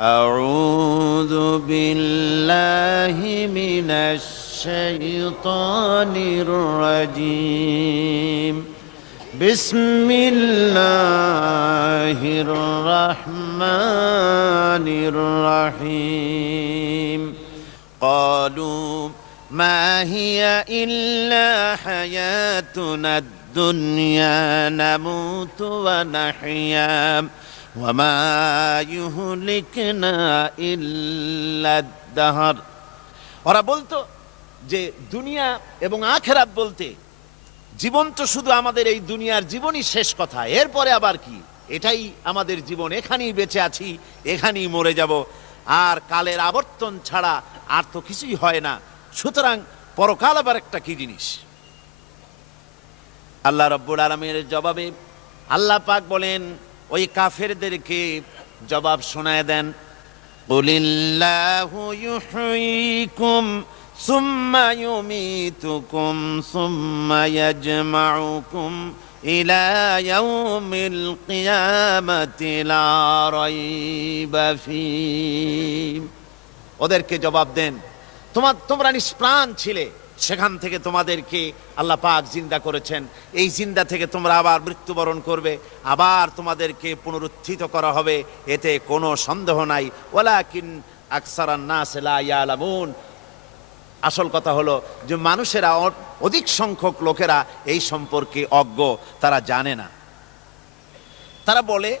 أعوذ بالله من الشيطان الرجيم بسم الله الرحمن الرحيم قالوا ما هي إلا حياتنا الدنيا نموت ونحيا وما يهلكنا إلا الدهر। ওরা বলতো যে দুনিয়া এবং আখিরাত বলতে জীবন তো শুধু আমাদের এই দুনিয়ার জীবনই শেষ কথা, এরপরে আবার কি, এটাই আমাদের জীবন, এখানেই বেঁচে আছি, এখানেই মরে যাব, আর কালের আবর্তন ছাড়া আর তো কিছুই হয় না, সুতরাং পরকাল আবার একটা কি জিনিস। আল্লাহ রাব্বুল আলামিনের জবাবে আল্লাহ পাক বলেন ওই কাফেরদেরকে জবাব শোনায় দেন, কুলিল্লাহু ইউহয়িকুম সুম্মা ইউমীতুকুম সুম্মা ইয়াজমাউকুম ইলা ইয়াউমিল কিয়ামাতি লা রাইবা ফীহ। ওদেরকে জবাব দেন, তোমরা নিষ্প্রাণ ছিলে, সেখান থেকে তোমাদেরকে আল্লাহ পাক জিন্দা করেছেন, এই জিন্দা থেকে তোমরা আবার মৃত্যুবরণ করবে, আবার তোমাদেরকে পুনরুত্থিত করা হবে, এতে কোনো সন্দেহ নাই। ওয়ালাকিন আকসারান নাস লা ইয়ালামুন। আসল কথা হলো যে মানুষেরা, অধিক সংখ্যক লোকেরা এই সম্পর্কে অজ্ঞ, তারা জানে না। তারা বলে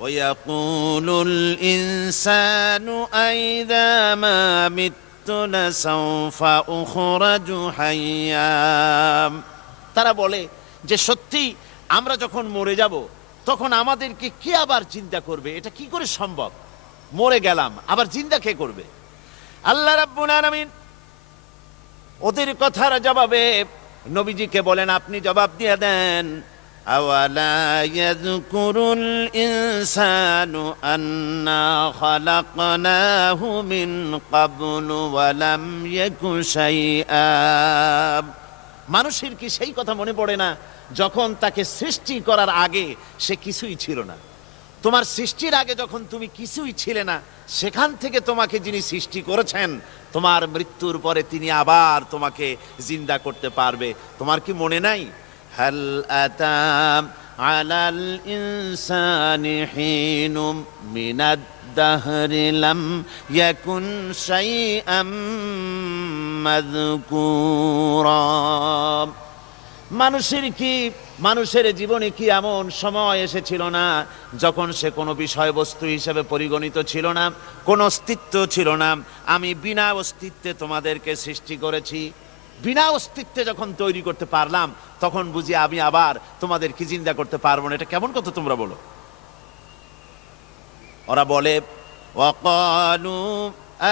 ওয়ায়াকুলুল ইনসানু আইযা মা লাসাউফা উখরাজু হাইয়া। তারা বলে যে সত্যি আমরা যখন মরে যাব তখন আমাদেরকে কে আবার চিন্তা করবে, এটা কি করে সম্ভব, মরে গেলাম আবার চিন্তা কে করবে। আল্লাহ রাব্বুল আলামিন ওদের কথার জবাবে নবীজিকে বলেন, আপনি জবাব দিয়ে দেন, আওয়ালা ইয়াযকুরুল ইনসানু আন্না খালাকনাহু মিন ক্বাবলু ওয়া লাম ইয়াকু শাইআ। মানুষের কি সেই কথা মনে পড়ে না যখন তাকে সৃষ্টি করার আগে সে কিছুই ছিল না? তোমার সৃষ্টির আগে যখন তুমি কিছুই ছিলে না, সেখান থেকে তোমাকে যিনি সৃষ্টি করেছেন, তোমার মৃত্যুর পরে তিনি আবার তোমাকে জিন্দা করতে পারবে। তোমার কি মনে নাই, হাল আতা আলাল ইনসানি হিনুম মিনাদ দাহরি লাম ইয়াকুন শাইআম মাযকুরা। মানুষের জীবনে কি এমন সময় এসেছিল না যখন সে কোনো বিষয়বস্তু হিসেবে পরিগণিত ছিল না, কোনো অস্তিত্ব ছিল না? আমি বিনা অস্তিত্বে তোমাদেরকে সৃষ্টি করেছি, বিনা অস্তিত্বে যখন তৈরি করতে পারলাম তখন বুঝি আমি আবার তোমাদেরকে জিন্দা করতে পারবো না? এটা কেমন কথা তোমরা বলো? ওরা বলে ওয়াকালু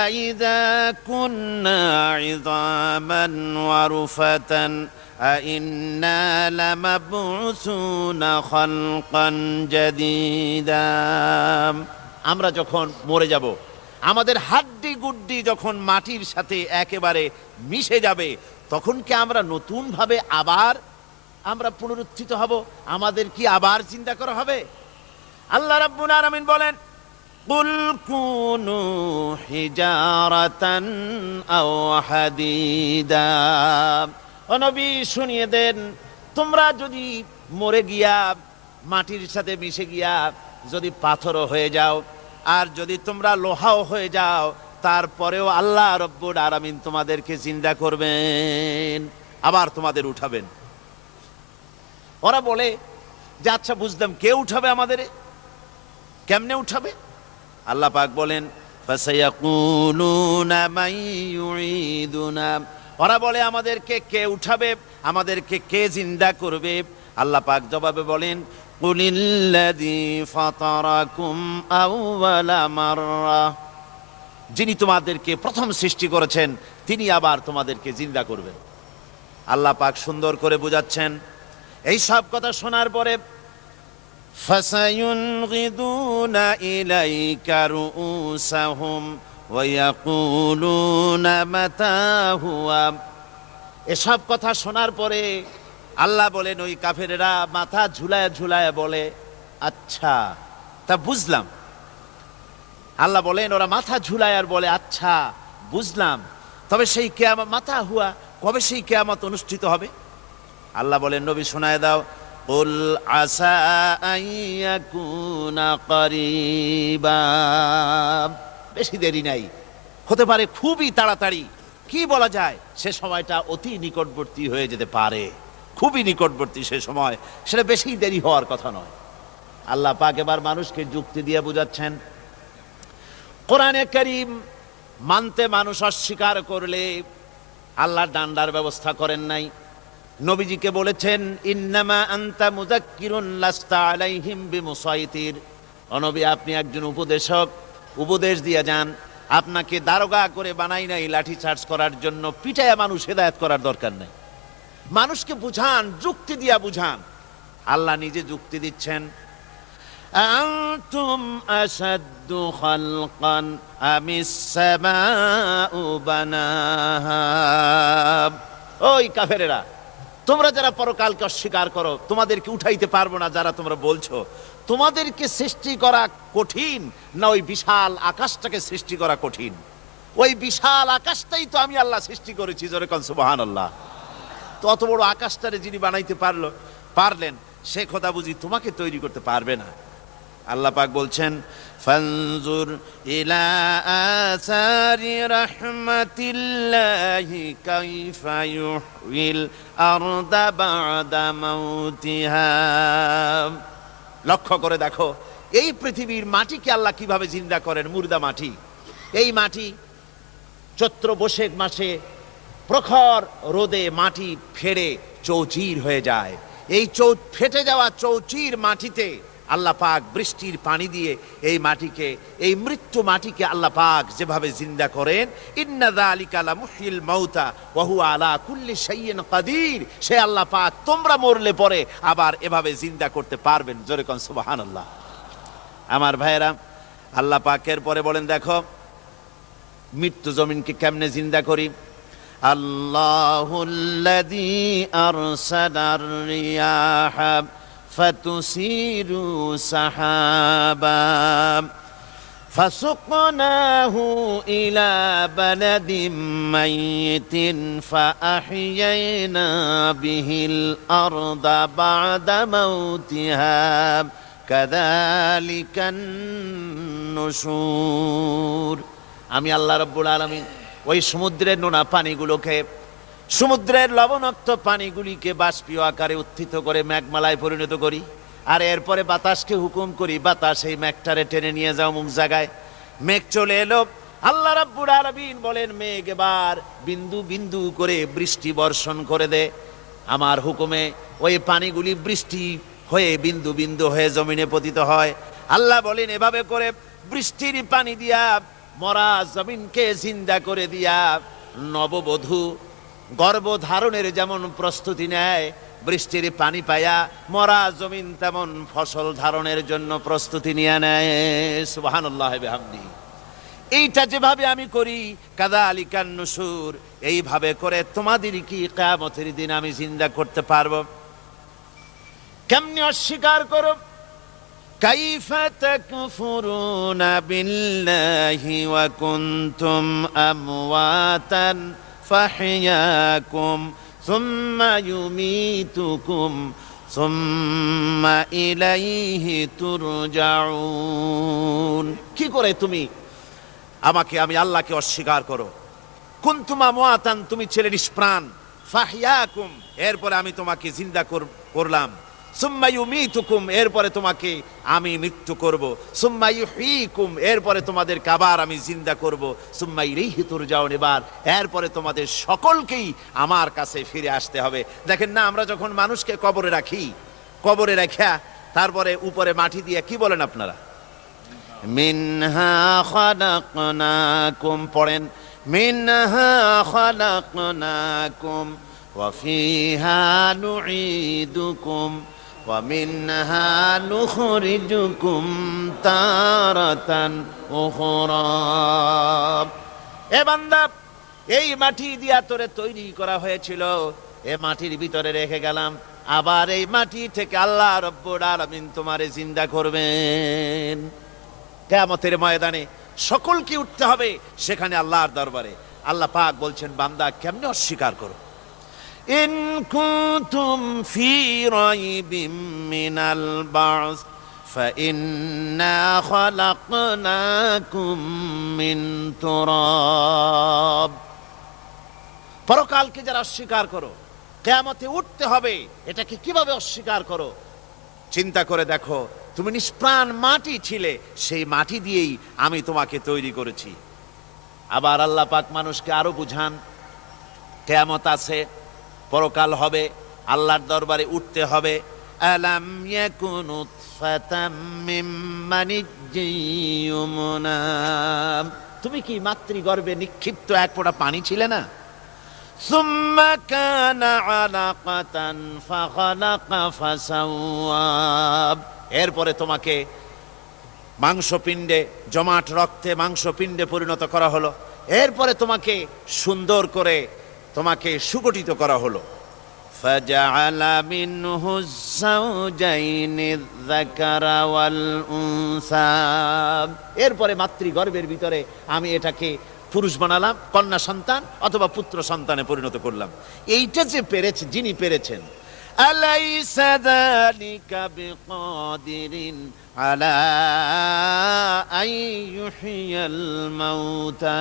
আইযা কুন্না ইযামান ওয়া রুফাতান আইন্না লামাবউসুনা খালকান জাদীদা। আমরা যখন মরে যাব, আমাদের হাড্ডি গুড্ডি যখন মাটির সাথে একেবারে মিশে যাবে, তখন কি আমরা নতুন ভাবে আবার পুনরুত্থিত হব? আমাদের কি আবার চিন্তা করা হবে? আল্লাহ রাব্বুল আলামিন বলেন, কুল কুনু হিজারাতান আও হাদিদা। ও নবী, শুনিয়ে দেন, তোমরা যদি মরে গিয়া মাটির সাথে মিশে গিয়া যদি পাথরও হয়ে যাও, আর যদি তোমরা লোহাও হয়ে যাও, তারপরেও আল্লাহ রব্বুল আলামিন তোমাদেরকে জিন্দা করবেন, আবার তোমাদের উঠাবেন। ওরা বলে যে আচ্ছা বুঝলাম, কে উঠাবে আমাদের, কেমনে উঠাবে? আল্লাহ পাক বলেন, ফাসায়াকুলুনা মান ইউঈদুনা। ওরা বলে আমাদেরকে কে উঠাবে, আমাদেরকে কে জিন্দা করবে? আল্লাহ পাক জবাবে বলেন, কুলিল্লাযী ফাতারাকুম আউওয়ালা মাররা। যিনি তোমাদেরকে প্রথম সৃষ্টি করেছেন তিনি আবার তোমাদেরকে জিন্দা করবেন। আল্লাহ পাক সুন্দর করে বোঝাচ্ছেন। এই সব কথা শোনার পরে ফাসায়ুনগিদুনা ইলাইকা রুউসাহুম ওয়া ইয়াকুলুনা মাতা হুয়া। এসব কথা শোনার পরে আল্লাহ বলেন, ওই কাফেরেরা মাথা ঝুলায় ঝুলায় বলে, আচ্ছা তা বুঝলাম, আল্লাহ বলেন ওরা মাথা ঝুলায় আর বলে আচ্ছা বুঝলাম, তবে সেই কিয়ামত মাথা হুয়া, কবে সেই কিয়ামত অনুষ্ঠিত হবে? আল্লাহ বলেন নবী শোনায় দাও, কুল আসা আইয়াকুনা করিবা, বেশি দেরি নাই, হতে পারে খুবই তাড়াতাড়ি। কি বলা যায়, সে সময়টা অতি নিকটবর্তী হয়ে যেতে পারে, খুবই নিকটবর্তী সে সময়, সেটা বেশি দেরি হওয়ার কথা নয়। আল্লাহ পাক এবার মানুষকে যুক্তি দিয়ে বুঝাচ্ছেন, কোরআনে কারীম মানতে মানুষ অস্বীকার করলে আল্লাহর ডান্ডার ব্যবস্থা করেন নাই। নবীজিকে বলেছেন ইন্নামা আনতা মুযাক্কিরুন লাস্তা আলাইহিম বিমুসাইতির, ও নবী আপনি একজন উপদেশক, উপদেশ দিয়ে যান, আপনাকে দারোগা করে বানাই নাই লাঠি চার্জ করার জন্য, পিটায়া মানুষ হেদায়েত করার দরকার নাই। মানুষকে বুঝান, যুক্তি দিয়া বুঝান। আল্লাহ নিজে যুক্তি দিচ্ছেন, আনতুম আশাদ্দু খালকান আমিস সামাউ বানাহা, ওই কাফেরেরা, তোমরা যারা পরকালকে অস্বীকার করো, তোমাদেরকে উঠাইতে পারবো না যারা তোমরা বলছো, তোমাদেরকে সৃষ্টি করা কঠিন না ওই বিশাল আকাশটাকে সৃষ্টি করা কঠিন? ওই বিশাল আকাশটাই তো আমি আল্লাহ সৃষ্টি করেছি, জোরে কোন সুবহানাল্লাহ। তো অত বড় আকাশটারে যিনি বানাইতে পারলেন, সে খোদা বুঝি তোমাকে তৈরি করতে পারবে না? আল্লাহ পাক বলছেন ফানজুর ইলা আসারি রাহমাতিল্লাহি কাইফা ইউহিল আরদা বাদা মাউতিহা, লক্ষ্য করে দেখো এই পৃথিবীর মাটিকে আল্লাহ কিভাবে জিন্দা করেন, মুর্দা মাটি। এই মাটি চৈত্র বৈশাখ মাসে প্রখর রোদে মাটি ফেড়ে চৌচির হয়ে যায়। এই ফেটে যাওয়া চৌচির মাটিতে আল্লাহ পাক বৃষ্টির পানি দিয়ে এই মাটিকে, এই মৃত্যু মাটিকে আল্লাহ পাক যেভাবে জিন্দা করেন, ইন্না যালিকা লামুহয়িল মাউতা ওয়া হুয়া আলা কুল্লি শাইইন কাদির, সে আল্লাহ পাক তোমরা মরলে পরে আবার এভাবে জিন্দা করতে পারবেন, জোরে কোন সুবহানাল্লাহ। আমার ভাইয়েরা, আল্লাহ পাকের পরে বলেন দেখো মৃত্যু জমিনকে কেমনে জিন্দা করি। আল্লাহুল্লাযী আরসালার রিয়াহা ফাতুসিরু সাহাবা ফাসুকনাহু ইলা বালাদিম মাইয়িতিন ফাআহইয়ানা বিহিল আরদা বা'দা মাউতিহা কাযালিকান নুশুর। আমি আল্লাহ রাব্বুল আলামিন ওই সমুদ্রের নোনা পানিগুলোকে, সমুদ্রের লবণাক্ত পানিগুলিকে বাষ্পীয় আকারে উত্থিত করে মেঘমালায় পরিণত করি, আর এরপরে বাতাসকে হুকুম করি, বাতাস এই মেঘটারে টেনে নিয়ে যাও মুখ জায়গায়। মেঘ চলে এলো, আল্লাহ রাব্বুল আলামিন বলেন মেঘ এবার বিন্দু বিন্দু করে বৃষ্টি বর্ষণ করে দে। আমার হুকুমে ওই পানিগুলি বৃষ্টি হয়ে বিন্দু বিন্দু হয়ে জমিনে পতিত হয়। আল্লাহ বলেন এভাবে করে বৃষ্টির পানি দিয়া মরা জমিনকে জিন্দা করে দিয়া নববধূ গর্ভধারণের যেমন প্রস্তুতি নেয়, বৃষ্টির পানি পায়া মরা জমিন তেমন ফসল ধারণের জন্য প্রস্তুতি নিয়ে নেয়। সুবহানাল্লাহি বিহামদি। এইটা যেভাবে আমি করি কাযালিকান নুশুর, এইভাবে করে তোমাদের কি কিয়ামতের দিন আমি জিন্দা করতে পারবো? কেমনে অস্বীকার করো? কাইফা তাকফুরুনা বিল্লাহি ওয়া কুনতুম আমওয়াতান ফাহইয়াকুম সুম্মা ইউমীতুকুম সুম্মা ইলাইহি তুরজাউন। কি করে তুমি আমি আল্লাহকে অস্বীকার করো? কুনতুম আমওয়াতান, তুমি ছিলে নিষ্প্রাণ, ফাহইয়াকুম, এরপরে আমি তোমাকে জিন্দা করলাম, সুম্মা ইউমীতুকুম, এরপরে তোমাকে আমি মৃত্যু করব, সুম্মা ইউহয়িকুম, এরপরে তোমাদেরকে আবার আমি জিন্দা করব, সুম্মা ইলাইহি তুরজাউন, এরপরে তোমাদের সকলকেই আমার কাছে ফিরে আসতে হবে। দেখেন না, আমরা যখন মানুষকে কবরে রাখি, কবরে রাখা তারপরে উপরে মাটি দিয়ে কি বলেন আপনারা? মিনহা খালাকনাকুম, পড়েন মিনহা খালাকনাকুম ওয়া ফিহা নুঈদুকুম ওয়া মিনহা নুখরিজুকুম তারাতান উখরা। এ বান্দা, এই মাটি দিয়া তোরে তৈরি করা হয়েছিল, এ মাটির ভিতরে রেখে গেলাম, আবার এই মাটি থেকে আল্লাহ রাব্বুল আলামিন তোমারে জিন্দা করবেন। কিয়ামতের ময়দানে সকলকে উঠতে হবে সেখানে আল্লাহর দরবারে। আল্লাহ পাক বলছেন, বান্দা কেমনে অস্বীকার করো। ইন কুনতুম ফি রাইবিম মিনাল বা'স ফাইন্না খালাকনাকুম মিন তুরাব। পরকালকে যারা অস্বীকার করো, কিয়ামতে উঠতে হবে, এটাকে কিভাবে অস্বীকার করো? চিন্তা করে দেখো, তুমি নিষ্প্রাণ মাটি ছিলে, সেই মাটি দিয়েই আমি তোমাকে তৈরি করেছি। আবার আল্লাহ পাক মানুষকে আরো বুঝান, কিয়ামত আছে, পরকাল হবে, আল্লাহর দরবারে উঠতে হবে। আলাম ইয়াকুন নুতফাতাম মিন মানিজ্জিন ইউমনা। তুমি কি মাতৃগর্ভে নিক্ষিপ্ত এক ফোঁটা পানি ছিলে না? সুম্মা কানা আলাকাতান ফাখালাকা ফাসাওয়া। এরপরে তোমাকে মাংসপিণ্ডে, জমাট রক্তে মাংসপিণ্ডে পরিণত করা হলো। এরপরে তোমাকে সুন্দর করে তোমাকে সুগঠিত করা হলো। ফাজআলা মিনহু যাওজাইনি যাকারা ওয়াল উনসা। এরপরে মাতৃগর্ভের ভিতরে আমি এটাকে পুরুষ বানালাম, কন্যা সন্তান অথবা পুত্র সন্তানে পরিণত করলাম। এইটা যে পেরেছে, যিনি পেরেছেন, আলাইসা যালিকা বিকাদিরিন আলা আইয়ুহিয়াল মাউতা।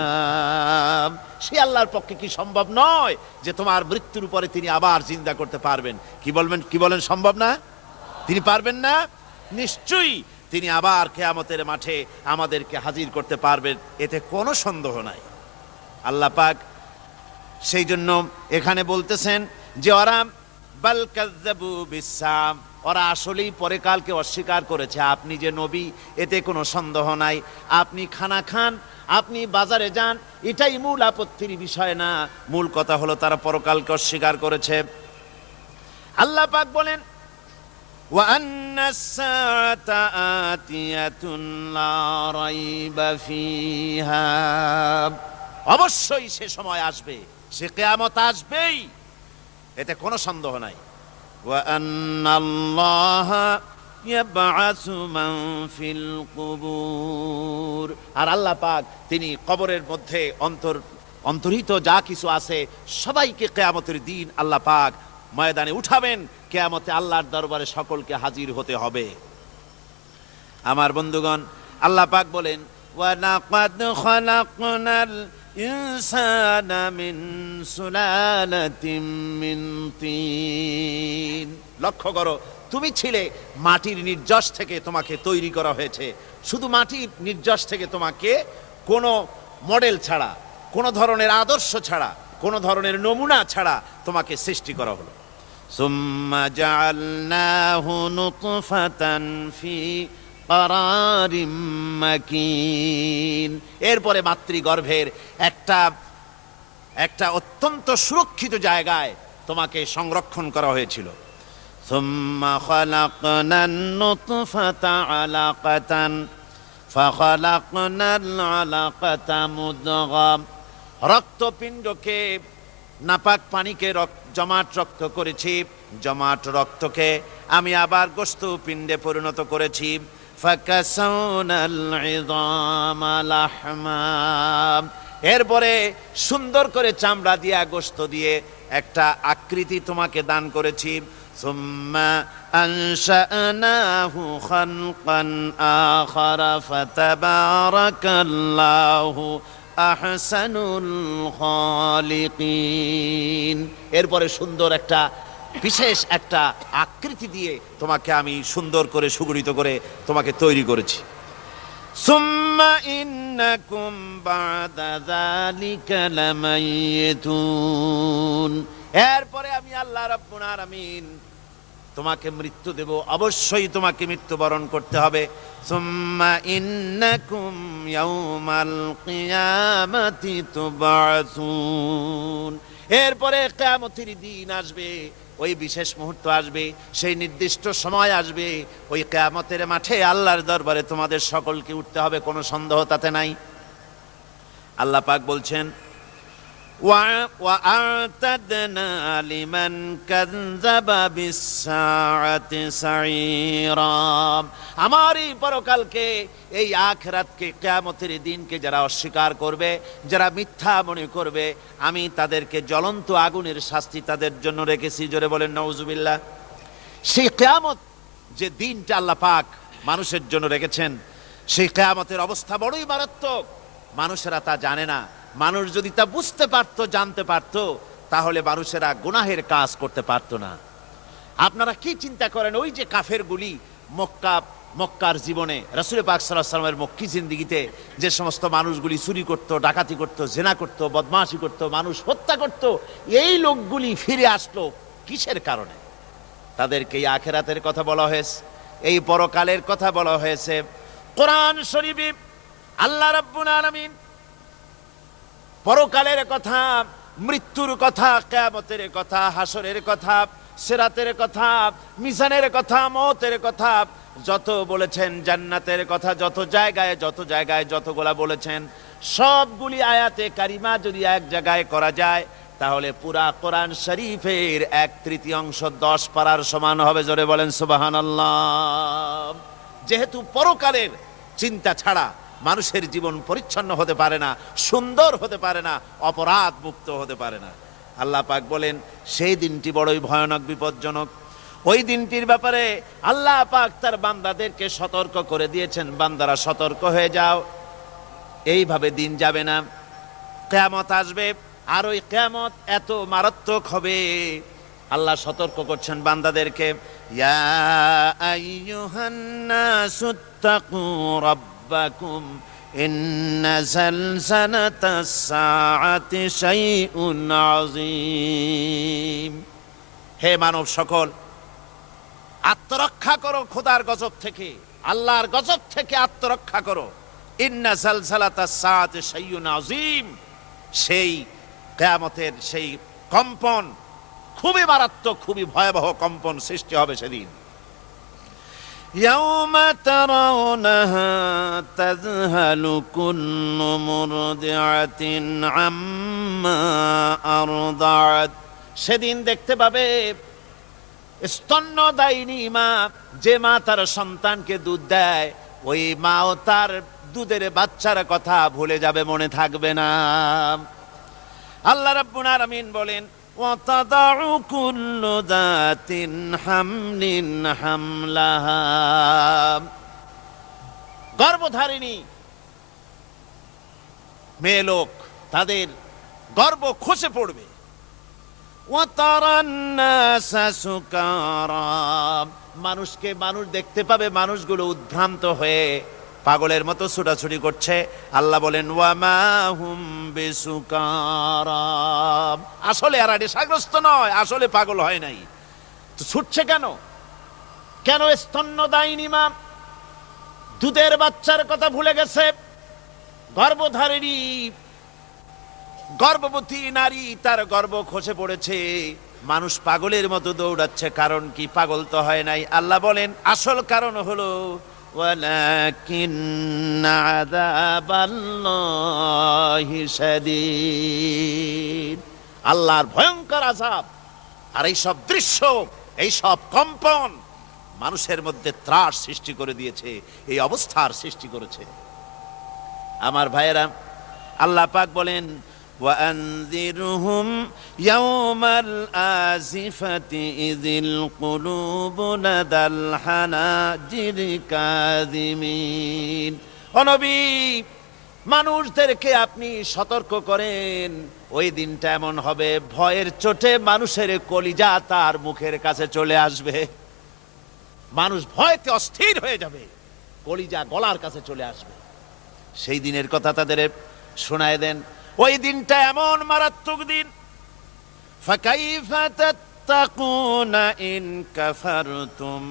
সে আল্লাহর পক্ষে কি সম্ভব নয় যে তোমার মৃত্যুর উপরে তিনি আবার জিন্দা করতে পারবেন? কি বলবেন, কি বলেন, সম্ভব না? তিনি পারবেন না? নিশ্চয়ই তিনি আবার কিয়ামতের মাঠে আমাদেরকে হাজির করতে পারবেন, এতে কোনো সন্দেহ নাই। আল্লাহ পাক সেই জন্য এখানে বলতেছেন যে ওরা বাল কাযযাবু বিসসাম, ওরা আসলেই পরকালকে অস্বীকার করেছে। আপনি যে নবী, এতে কোনো সন্দেহ নাই। আপনি খানা খান, আপনি বাজারে যান, এটাই মূল আপত্তির বিষয় না। মূল কথা হলো তারা পরকালকে অস্বীকার করেছে। আল্লাহ পাক বলেন, ওয়া আন্নাস সাআতা আতিয়াতুন লা রাইবা ফিহা। অবশ্যই সে সময় আসবে, সে কিয়ামত আসবেই, এতে কোনো সন্দেহ নাই। ওয়া আন্নাল্লাহা ইয়াবআসু মান ফিল কুবুর। আর আল্লাহ পাক তিনি কবরের মধ্যে অন্তর্হিত যা কিছু আছে সবাইকে কিয়ামতের দিন আল্লাহ পাক ময়দানে উঠাবেন। কিয়ামতে আল্লাহর দরবারে সকলকে হাজির হতে হবে। আমার বন্ধুগণ, আল্লাহ পাক বলেন, ওয়া লাকাদ খালাকনাল ইনসানা মিন সুলালাতিন মিন তিন। লক্ষ্য করো, তুমি ছিলে মাটির নির্যাস থেকে তোমাকে তৈরি করা হয়েছে। শুধু মাটির নির্যাস থেকে তোমাকে কোনো মডেল ছাড়া, কোনো ধরনের আদর্শ ছাড়া, কোনো ধরনের নমুনা ছাড়া তোমাকে সৃষ্টি করা হলো। সুম্মা জাআলনাহু নুতফাতান ফি কারারিম মাকিন। এরপরে মাতৃগর্ভের একটা অত্যন্ত সুরক্ষিত জায়গায় তোমাকে সংরক্ষণ করা হয়েছিল। সুম্মা খালাকনান নুতফাতা আলাকাতান ফাখালাকনাল আলাকাতা মুদগা। রক্তপিণ্ডকে, নাপাক পানিকে জমাট রক্ত করেছি, জমাট রক্তকে আমি আবার গোশত পিণ্ডে পরিণত করেছি। ফাকাসাউনাল ইযামা লাহমা। এরপরে সুন্দর করে চামড়া দিয়া, গোশত দিয়ে একটা আকৃতি তোমাকে দান করেছি। সুম্মা আনশানাহু খালকান আখারা ফাতাবারাকাল্লাহু আহসানুল খালিকিন। এরপরে সুন্দর একটা বিশেষ একটা আকৃতি দিয়ে তোমাকে আমি সুন্দর করে সুগঠিত করে তোমাকে তৈরি করেছি। সুম্মা ইন্নাকুম বাদা যালিকা লামাইতুন। এরপরে আমি আল্লাহ রাব্বুল আলামিন তোমাকে মৃত্যু দেব, অবশ্যই তোমাকে মৃত্যুবরণ করতে হবে। সুম্মা ইন্নাকুম ইয়াউমাল কিয়ামাতি তুবআসুন। এরপরে কিয়ামতের দিন আসবে, ওই বিশেষ মুহূর্ত আসবে, সেই নির্দিষ্ট সময় আসবে, ওই কিয়ামতের মাঠে আল্লাহর দরবারে তোমাদের সকলকে উঠতে হবে, কোনো সন্দেহ তাতে নাই। আল্লাহ পাক বলছেন, وأعتدنا لمن كذب بالساعة سعيرا। আমার এই পরকালকে, এই আখিরাতকে, কিয়ামতের দিনকে যারা অস্বীকার করবে, যারা মিথ্যা মনে করবে, আমি তাদেরকে জ্বলন্ত আগুনের শাস্তি তাদের জন্য রেখেছি। জোরে বলেন নাউজুবিল্লাহ। সেই কিয়ামত যে দিনটা আল্লাহ পাক মানুষের জন্য রেখেছেন, সেই কিয়ামতের অবস্থা বড়ই মারাত্মক। মানুষেরা তা জানে না। মানুষ যদি তা বুঝতে পারতো, জানতে পারতো, তাহলে মানুষেরা গুনাহের কাজ করতে পারতো না। আপনারা কি চিন্তা করেন, ওই যে কাফেরগুলি মক্কার জীবনে, রাসূল পাক সাল্লাল্লাহু আলাইহি ওয়াসাল্লামের মক্কি জিন্দেগিতে যে সমস্ত মানুষগুলি চুরি করত, ডাকাতি করত, জেনা করত, বদমাশি করত, মানুষ হত্যা করত, এই লোকগুলি ফিরে আসলো কিসের কারণে? তাদেরকে এই আখিরাতের কথা বলা হয়েছে, এই পরকালের কথা বলা হয়েছে। কোরআন শরীফে আল্লাহ রাব্বুল আলামিন পরকালের কথা, মৃত্যুর কথা, কিয়ামতের কথা, হাসরের কথা, সিরাতের কথা, মিজানের কথা, মওতের কথা যত বলেছেন, জান্নাতের কথা যত জায়গায় যতগুলা বলেছেন, সবগুলি আয়াতে কারিমা যদি এক জায়গায় করা যায়, তাহলে পুরা কোরআন শরীফের 1/3 10 পারার সমান হবে। জোরে বলেন সুবহানাল্লাহ। যেহেতু পরকালের চিন্তা ছাড়া মানুষের জীবন পরিচ্ছন্ন হতে পারে না, সুন্দর হতে পারে না, অপরাধ মুক্ত হতে পারে না। আল্লাহ পাক বলেন সেই দিনটি বড়ই ভয়ানক, বিপজ্জনক। ওই দিনটির ব্যাপারে আল্লাহ পাক তার বান্দাদেরকে সতর্ক করে দিয়েছেন, বান্দারা সতর্ক হয়ে যাও, এইভাবে দিন যাবে না, কিয়ামত আসবে। আর ওই কিয়ামত এত মারাত্মক হবে, আল্লাহ সতর্ক করছেন বান্দাদেরকে। ইয়া আইয়ুহান নাসুত্তাকু রাব্বাকুম ইন্না জালজালাতাস সাআতি শাইউন আযীম। হে মানব সকল, আত্মরক্ষা করো খোদার গজব থেকে, আল্লাহর গজব থেকে আত্মরক্ষা করো। ইন্না জালজালাতাস সাআতি শাইউন আযীম, সেই কিয়ামতের সেই কম্পন খুবই মারাত্মক, খুবই ভয়াবহ কম্পন সৃষ্টি হবে সেদিন। ইয়াউমা তারাউনাহা তাযহালু কুল্লু মুরদিআতিন আম্মা আরদাআত। সেদিন দেখতে পাবে স্তন্যদায়িনী মা, যে মা তার সন্তানকে দুধ দেয়, ওই মাও তার দুধের বাচ্চার কথা ভুলে যাবে, মনে থাকবে না। আল্লাহ রাব্বুল আলামিন বলেন ওয়াতাদাউ কুল্লু যাতিন হামলিন হামলাহা। গর্ভধারিণী মেয়ে লোক, তাদের গর্ভ খসে পড়বে। ওয়াতারান নাসা সুকারা, মানুষকে মানুষ দেখতে পাবে, মানুষগুলো উদ্ভ্রান্ত হয়ে পাগলের মতো ছুটাছুটি করছে। আল্লাহ বলেন ওয়ামা হুম বিসুকারা, আসলে এরা নেশাগ্রস্ত নয়, আসলে পাগল হয় নাই। তো ছুটছে কেন? কেন? স্তন্যদায়িনী মা দুধের বাচ্চার কথা ভুলে গেছে। গর্ভধারিণী গর্ভবতী নারী, তার গর্ভ খসে পড়েছে, মানুষ পাগলের মতো দৌড়াচ্ছে। কারণ কি? পাগল তো হয় নাই। আল্লাহ বলেন আসল কারণ হলো ওয়ালাকিন্না আযাবাল্লাহি শাদীদ, আল্লাহর ভয়ঙ্কর আযাব। আর এই সব দৃশ্য, এই সব কম্পন মানুষের মধ্যে ত্রাস সৃষ্টি করে দিয়েছে, এই অবস্থার সৃষ্টি করেছে। আমার ভাইয়েরা, আল্লাহ পাক বলেন وأنذرهم يوم الآزفة إذ القلوب لدى الحناجر كاظمين। ও নবী, মানুষদেরকে আপনি সতর্ক করেন, ওই দিনটা এমন হবে, ভয়ের চোটে মানুষের কলিজা তার মুখের কাছে চলে আসবে। মানুষ ভয়তে অস্থির হয়ে যাবে, কলিজা গলার কাছে চলে আসবে। সেই দিনের কথা তাদের শোনায় দেন। ওই দিনটা এমন মারাত্মক দিন। ফাকাইফা তাত্তাকুনা ইন কাফারতুম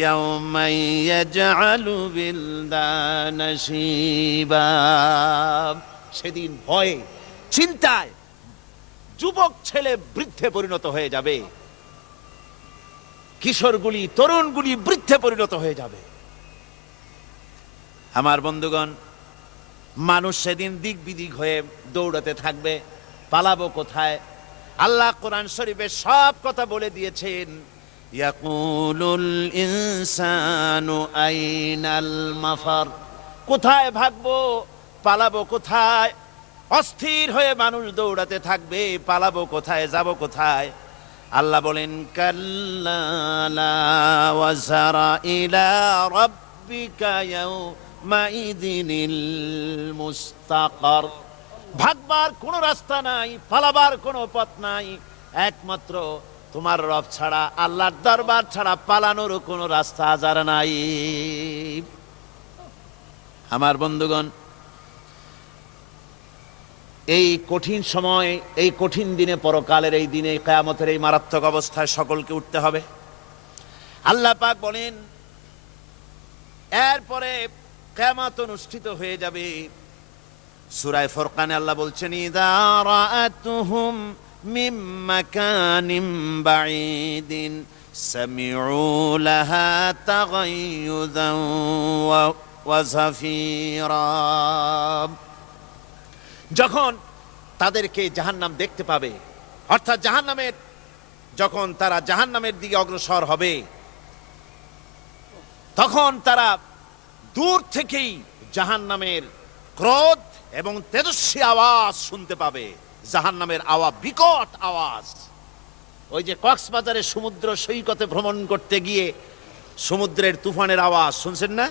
ইয়াওমা ইয়াজআলু বিলদানা শিবা। সেদিন ভয়ে, চিন্তায় যুবক ছেলে বৃদ্ধে পরিণত হয়ে যাবে, কিশোরগুলি, তরুণগুলি বৃদ্ধে পরিণত হয়ে যাবে। আমার বন্ধুগণ, মানুষ সেদিন দিক বিদিক হয়ে দৌড়াতে থাকবে। পালাবো কোথায়? আল্লাহ কোরআন শরীফে সব কথা বলে দিয়েছেন। ইয়াকুলুল ইনসানু আইনাল মাফার, কোথায় ভাগবো, পালাবো কোথায়? অস্থির হয়ে মানুষ দৌড়াতে থাকবে, পালাবো কোথায়, যাব কোথায়? আল্লাহ বলেন কাল্লা লা ওয়াজারা ইলা রাব্বিকা ইয়াউমাইযিনিল মুস্তাকার। ভাগবার কোনো রাস্তা নাই, পালাবার কোনো পথ নাই, একমাত্র তোমার রব ছাড়া, আল্লাহর দরবার ছাড়া পালানোর কোনো রাস্তা আজার নাই। আমার বন্ধুগণ, এই কঠিন সময়, এই কঠিন দিনে, পরকালের এই দিনে, কিয়ামতের এই মারাত্মক অবস্থায় সকলকে উঠতে হবে। আল্লাহ পাক বলেন এরপরে কিয়ামত অনুষ্ঠিত হয়ে যাবে। সূরা ফুরকানে আল্লাহ বলছেন ইযা রাআতুহুম মিন মাকানিন বাঈদিন সামিউ লাহা তাগায়্যুযান ওয়া যাফীরা। যখন তাদেরকে জাহান্নাম দেখতে পাবে, অর্থাৎ জাহান্নামের, যখন তারা জাহান্নামের দিকে অগ্রসর হবে, তখন তারা দূর থেকেই জাহান্নামের ক্রোধ এবং তেজস্বী আওয়াজ শুনতে পাবে। জাহান্নামের আওয়াজ, বিকট আওয়াজ। ওই যে কক্সবাজারে সমুদ্র সৈকতে ভ্রমণ করতে গিয়ে সমুদ্রের তুফানের আওয়াজ শুনছেন না?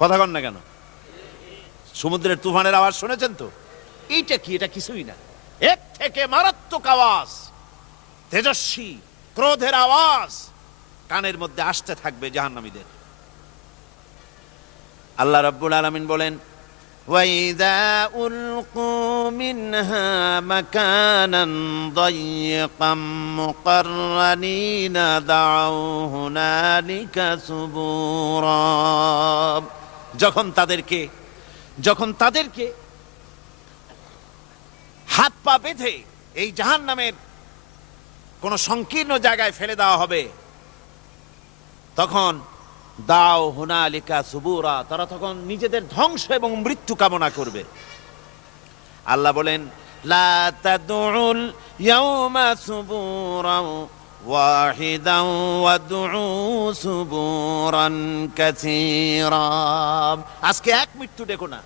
কথা কন না কেন? সমুদ্রের তুফানের আওয়াজ শুনেছেন তো? এইটা কি? এটা কিছুই না, এর থেকে মারাত্মক আওয়াজ, তেজস্বী ক্রোধের আওয়াজ কানের মধ্যে আসতে থাকবে জাহান্নামীদের। আল্লাহ রাব্বুল আলামিন বলেন ওয়াইযা উলকু মিনহা মাকানান দায়্যিকাম মুকাররানিনা দাউ হুনালিকা সুবুরা। যখন তাদেরকে হাত পা বেঁধে এই জাহান্নামের কোন সংকীর্ণ জায়গায় ফেলে দেওয়া হবে, তখন দাও হুনালিকা সুবুরা, তারা তখন নিজেদের ধ্বংস এবং মৃত্যু কামনা করবে। আল্লাহ বলেন লা তাদউল ইয়াউমা সুবুরান ওয়াহিদান ওয়াদউ সুবুরান কাসীরা। আজকে এক মৃত্যু ডেকো না,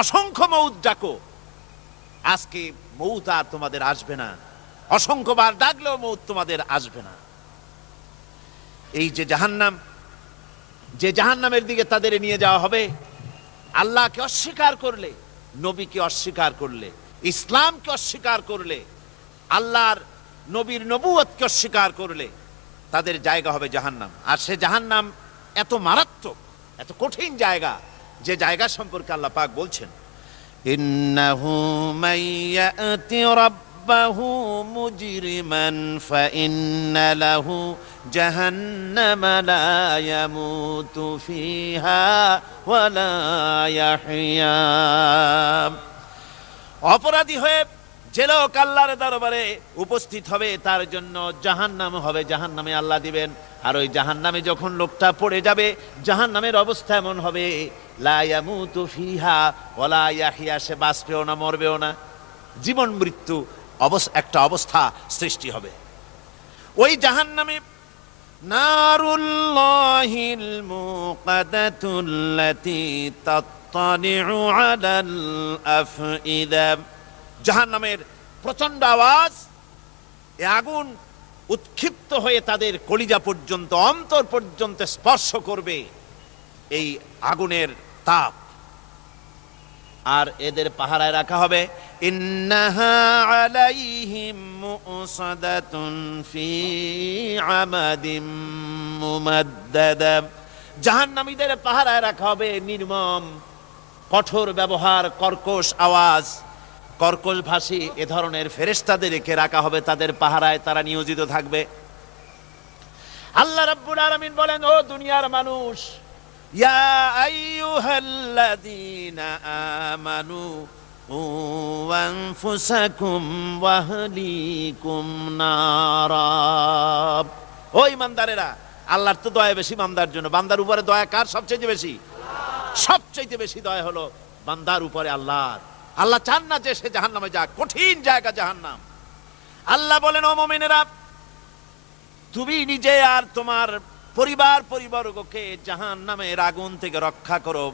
অসংখ্য মউত ডাকো। আজকে মউত আর তোমাদের আসবে না, অসংখ্যবার ডাকলেও মউত তোমাদের আসবে না। এই যে জাহান্নাম, যে জাহান্নামের দিকে তাদের নিয়ে যাওয়া হবে, আল্লাহকে অস্বীকার করলে, নবীকে অস্বীকার করলে, ইসলামকে অস্বীকার করলে, আল্লাহর নবীর নবুয়তকে অস্বীকার করলে তাদের জায়গা হবে জাহান্নাম। আর সে জাহান্নাম এত মারাত্মক, এত কঠিন জায়গা, যে জায়গা সম্পর্কে আল্লাহ পাক বলছেন ইন্নাহু মাইয়াতি রাব্বাহু মুজরিমান ফাইন্না লাহু জাহান্নামা লা ইয়ামুতু ফিহা ওয়া লা ইয়াহইয়া। অপরাধী হয়ে যে লোক আল্লাহর দরবারে উপস্থিত হবে, তার জন্য জাহান্নাম হবে, জাহান্নামে আল্লাহ দিবেন। আর ওই জাহান্নামে যখন লোকটা পড়ে যাবে, জাহান্নামের অবস্থা এমন হবে লা ইয়ামুতু ফিহা ওয়া লা ইয়াহইয়া, সে বাঁচবেও না, মরবেও না, জীবন মৃত্যু একটা অবস্থা সৃষ্টি হবে। ওই জাহান্নামে নারুল্লাহিল মুকাদাতুল্লাতী তাত্তালিউ আলাল আফইদা। জাহান্নামের প্রচন্ড আওয়াজ, এ আগুন উৎক্ষিপ্ত হয়ে তাদের কলিজা পর্যন্ত, অন্তর পর্যন্ত স্পর্শ করবে এই আগুনের তাপ। আর এদের পাহারায় রাখা হবে ইন্নাহা আলাইহিম মুসাদাতুন ফি আমাদিম মুমাদ্দাদা। জাহান্নামীদের পাহারায় রাখা হবে নির্মম, কঠোর ব্যবহার, কর্কশ আওয়াজ, কর্কশ ভাষী এ ধরনের ফেরেশতাদেরকে রাখা হবে তাদের পাহারায়, তারা নিয়োজিত থাকবে। আল্লাহ রাব্বুল আলামিন বলেন, ও দুনিয়ার মানুষ, ইয়া আইয়ুহাল্লাযীনা আমানু কু আনফুসাকুম ওয়া আহলিকুম নারা। ও ইমানদারেরা, আল্লাহর তো দয়া বেশি বান্দার জন্য। বান্দার উপরে দয়া কার সবচেয়ে বেশি? সবচেয়ে বেশি দয়া হলো বান্দার উপরে আল্লাহর। আল্লাহ চান না যে সে জাহান্নামে যাক, কঠিন জায়গা জাহান্নাম। আল্লাহ বলেন, ও মুমিনেরা, তুমি নিজে আর তোমার পরিবারবর্গকে জাহান্নামের আগুন থেকে রক্ষা করো,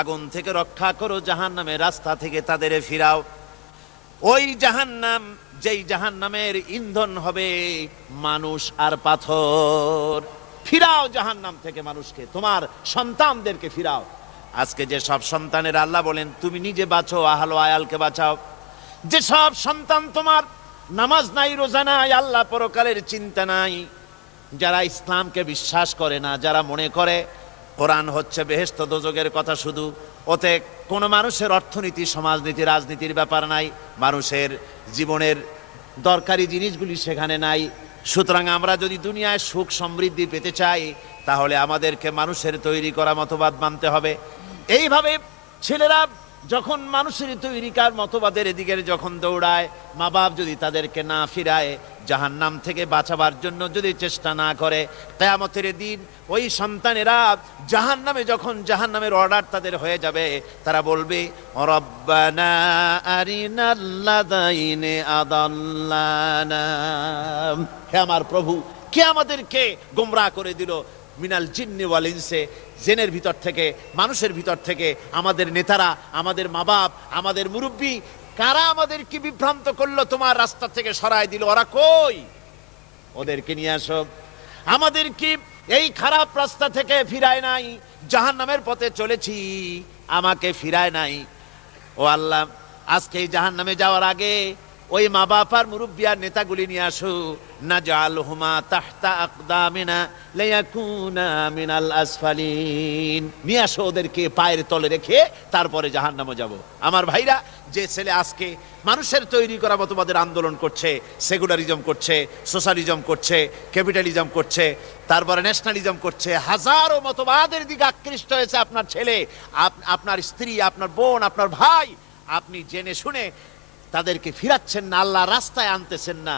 আগুন থেকে রক্ষা করো, জাহান্নামের রাস্তা থেকে তাদের ফিরাও। ওই জাহান্নাম, যেই জাহান্নামের ইন্ধন হবে মানুষ আর পাথর। ফিরাও জাহান্নাম থেকে মানুষকে, তোমার সন্তানদেরকে ফিরাও। আজকে যে সব সন্তানের আল্লাহ বলেন তুমি নিজে বাঁচো, আহলো আয়ালকে বাঁচাও। যে সব সন্তান তোমার নামাজ নাই, রোজা নাই, আল্লাহ পরকালের চিন্তা নাই, যারা ইসলামকে বিশ্বাস করে না, যারা মনে করে কোরআন হচ্ছে বেহেশত দোজখের কথা শুধু, ওতে কোনো মানুষের অর্থনীতি, সমাজনীতি, রাজনীতির ব্যাপার নাই, মানুষের জীবনের দরকারি জিনিসগুলি সেখানে নাই। সুতরাং আমরা যদি দুনিয়ায় সুখ সমৃদ্ধি পেতে চাই, তাহলে আমাদেরকে মানুষের তৈরি করা মতবাদ মানতে হবে। এইভাবে ছেলেরা যখন মানুষের তৈরিকার মতবাদের দিকে যখন দৌড়ায়, মা বাপ যদি তাদেরকে না ফিরায়, জাহান্নাম থেকে বাঁচাবার জন্য যদি চেষ্টা না করে, কিয়ামতের দিন ওই সন্তানেরা জাহান্নামে, যখন জাহান্নামের অর্ডার তাদের হয়ে যাবে, তারা বলবে, রব্বানা আরিনাল্লাযাইনি আদাল্লানা, হে আমার প্রভু, কে আমাদেরকে গোমরাহ করে দিল, মিনাল জিন্নি ওয়াল ইনসে, জিনের ভিতর থেকে, মানুষের ভিতর থেকে, আমাদের নেতারা, আমাদের মা বাপ, আমাদের মুরব্বী, কারা আমাদেরকে বিভ্রান্ত করলো, তোমার রাস্তা থেকে সরায় দিল, ওরা কই? ওদেরকে নিয়ে আসো। আমাদেরকে এই খারাপ রাস্তা থেকে ফিরায় নাই, জাহান্নামের পথে চলেছি, আমাকে ফিরায় নাই। ও আল্লাহ, আজকে এই জাহান্নামে যাওয়ার আগে ওই মা বাপ আর মুরব্বী আর নেতাগুলি নিয়ে আসো। নাজআলহুমা তাহতা আকদামিনা লিয়াকুনা মিনাল আসফালিন, নিয়ে আসো ওদেরকে পায়ের তলে রেখে, তারপরে জাহান্নামে যাব। আমার ভাইরা, যে ছেলে আজকে মানুষের তৈরি করা মতবাদের আন্দোলন করছে, সেকুলারিজম করছে, সোশ্যালিজম করছে, ক্যাপিটালিজম করছে, তারপরে ন্যাশনালিজম করছে, হাজারো মতবাদের দিকে আকৃষ্ট হয়েছে আপনার ছেলে, আপনার স্ত্রী, আপনার বোন, আপনার ভাই, আপনি জেনে শুনে তাদেরকে ফিরাচ্ছেন না, আল্লাহ রাস্তায় আনতেছেন না।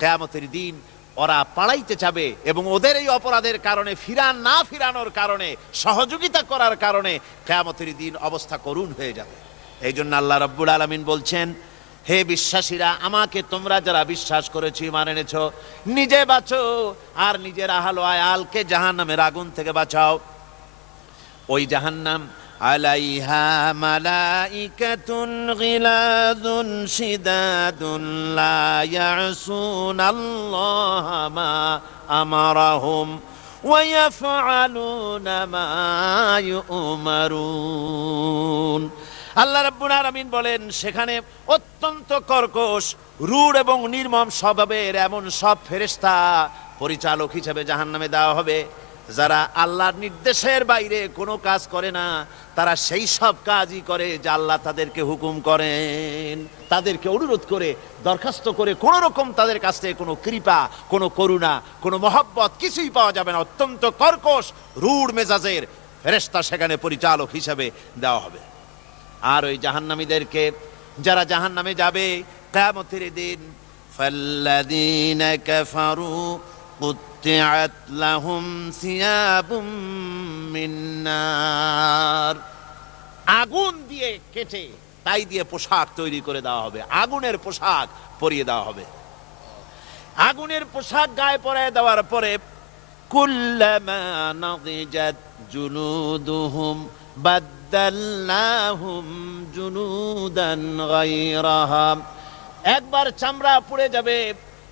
কিয়ামতের দিন ওরা পালাইতে যাবে, এবং ওদের এই অপরাধের কারণে, না ফিরানোর কারণে, সহযোগিতা করার কারণে কিয়ামতের দিন অবস্থা করুণ হয়ে যাবে। এই জন্য আল্লাহ রাব্বুল আলামিন বলছেন, হে বিশ্বাসীরা, আমাকে তোমরা যারা বিশ্বাস করেছো, ঈমান এনেছো, নিজে বাঁচো আর নিজের আহল আয়ালকে জাহান্নামের আগুন থেকে বাঁচাও। ওই জাহান্নাম আলাইহা মালাইকাতুন গিলাযুন শিদাদুন লা ইয়াসুনাল্লাহা মা আমারাহুম ওয়া ইয়াফআলুনা মা ইউমারুন। আল্লাহ রাব্বুল আলামিন বলেন, সেখানে অত্যন্ত কর্কশ, রূঢ় এবং নির্মম স্বভাবের এমন সব ফেরেশতা পরিচালক হিসেবে জাহান্নামে দেওয়া হবে, যারা আল্লাহর নির্দেশের বাইরে কোনো কাজ করে না। তারা সেই সব কাজই করে যা আল্লাহ তাদেরকে হুকুম করেন, তাদেরকে অনুরোধ করে, দরখাস্ত করে, কোনো রকম তাদের কাছ থেকে কোনো কৃপা, কোনো করুণা, কোনো মহব্বত কিছুই পাওয়া যাবে না। অত্যন্ত কর্কশ, রূঢ় মেজাজের ফেরেশতা সেখানে পরিচালক হিসেবে দেওয়া হবে। আর ওই জাহান্নামীদেরকে, যারা জাহান্নামে যাবে কিয়ামতের দিন, ফাল্লাযীনা কাফারু কুত্তিআত লাহুম সিয়াবুম মিন নার, আগুন দিয়ে কেটে তাই দিয়ে পোশাক তৈরি করে দেওয়া হবে, আগুনের পোশাক পরিয়ে দেওয়া হবে। আগুনের পোশাক গায়ে পরায় দেওয়ার পরে, কুল্লামা নাদিজাত জুলুদুহুম বাদদালনাহুম জুলুদান গায়রাহা, একবার চামড়া পুড়ে যাবে,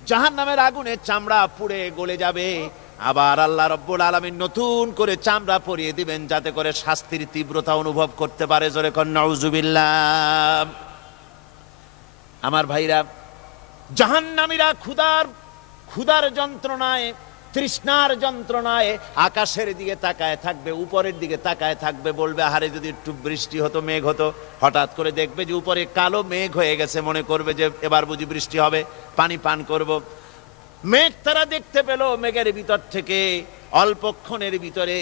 জাহান্নামের আগুনে চামড়া পুড়ে গলে যাবে, আবার আল্লাহ রাব্বুল আলামিন নতুন করে চামড়া পরিয়ে দিবেন, যাতে করে শাস্তির তীব্রতা অনুভব করতে পারে। জোরে কোন নাউজুবিল্লাহ। আমার ভাইরা, জাহান্নামীরা ক্ষুধার যন্ত্রণায়, তৃষ্ণার যন্ত্রণায় আকাশের দিকে তাকায় থাকবে, উপরের দিকে তাকায় থাকবে, বলবে, আহারে যদি একটু বৃষ্টি হতো, মেঘ হতো। হঠাৎ করে দেখবে যে উপরে কালো মেঘ হয়ে গেছে, মনে করবে যে এবার বুঝি বৃষ্টি হবে, পানি পান করব। মেঘ তারা দেখতে পেল, মেঘের ভিতর থেকে অল্পক্ষণের ভিতরে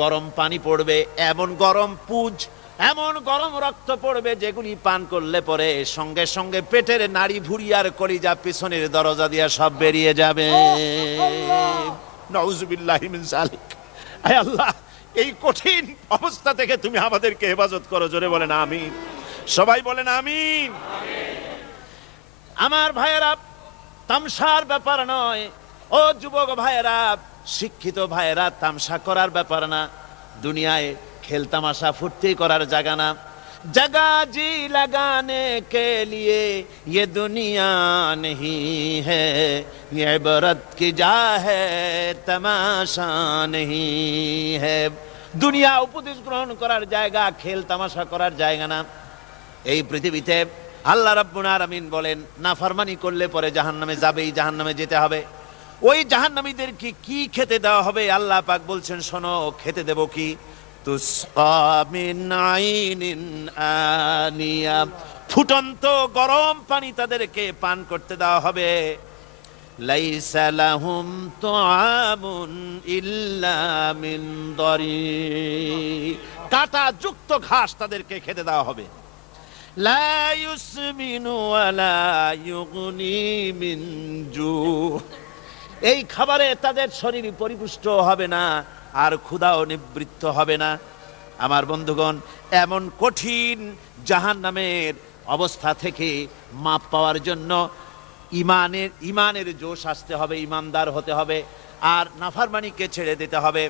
গরম পানি পড়বে, এমন গরম পুজ, এমন গরম রক্ত পড়বে, যেগুলি পান করলে পরে সঙ্গে সঙ্গে পেটের নাড়ি, ভুঁড়ি আর কলিজা পিছনের দরজা দিয়ে সব বেরিয়ে যাবে। নাউজুবিল্লাহি মিন যালিক। আয় আল্লাহ, এই কঠিন অবস্থা থেকে তুমি আমাদেরকে হেফাজত করো। জোরে বলেন আমিন। সবাই বলেন আমিন। আমার ভাইয়েরা, তামসার ব্যাপার নয়। ও যুবক ভাইয়েরা, শিক্ষিত ভাইয়েরা, তামসা করার ব্যাপার না। দুনিয়ায় খেল তামাশা ফুর্তি করার জায়গা না। जगह जी लगाने के लिए ये दुनिया नहीं है, ये इबरत की जा है तमाशा नहीं है। দুনিয়া উপদেশ গ্রহণ করার জায়গা, খেল তামাশা করার জায়গা না। এই পৃথিবীতে আল্লাহ রাব্বুল আলামিন বলেন, নাফরমানি করলে পরে জাহান্নামে যাবেই, জাহান্নামে যেতে হবে। ওই জাহান্নামীদেরকে কি খেতে দেওয়া হবে? আল্লাহ পাক বলছেন, শোনো, খেতে দেব কি? তুসকা মিন আইনিন আনিয়া, ফুটন্ত গরম পানি তাদেরকে পান করতে দেওয়া হবে। লাইসা লাহুম তুআমুন ইল্লা মিন দারি, কাঁটা যুক্ত ঘাস তাদেরকে খেতে দেওয়া হবে। লা ইউসমিনু ওয়ালা ইউগনি মিন জু, এই খাবারে তাদের শরীর পরিপুষ্ট হবে না, আর ক্ষুধাও নিবৃত্ত হবে না। আমার বন্ধুগণ, এমন কঠিন জাহান্নামের অবস্থা থেকে মাপ পাওয়ার জন্য ইমানের জোশ আসতে হবে, ইমানদার হতে হবে, আর নাফরমানিকে ছেড়ে দিতে হবে।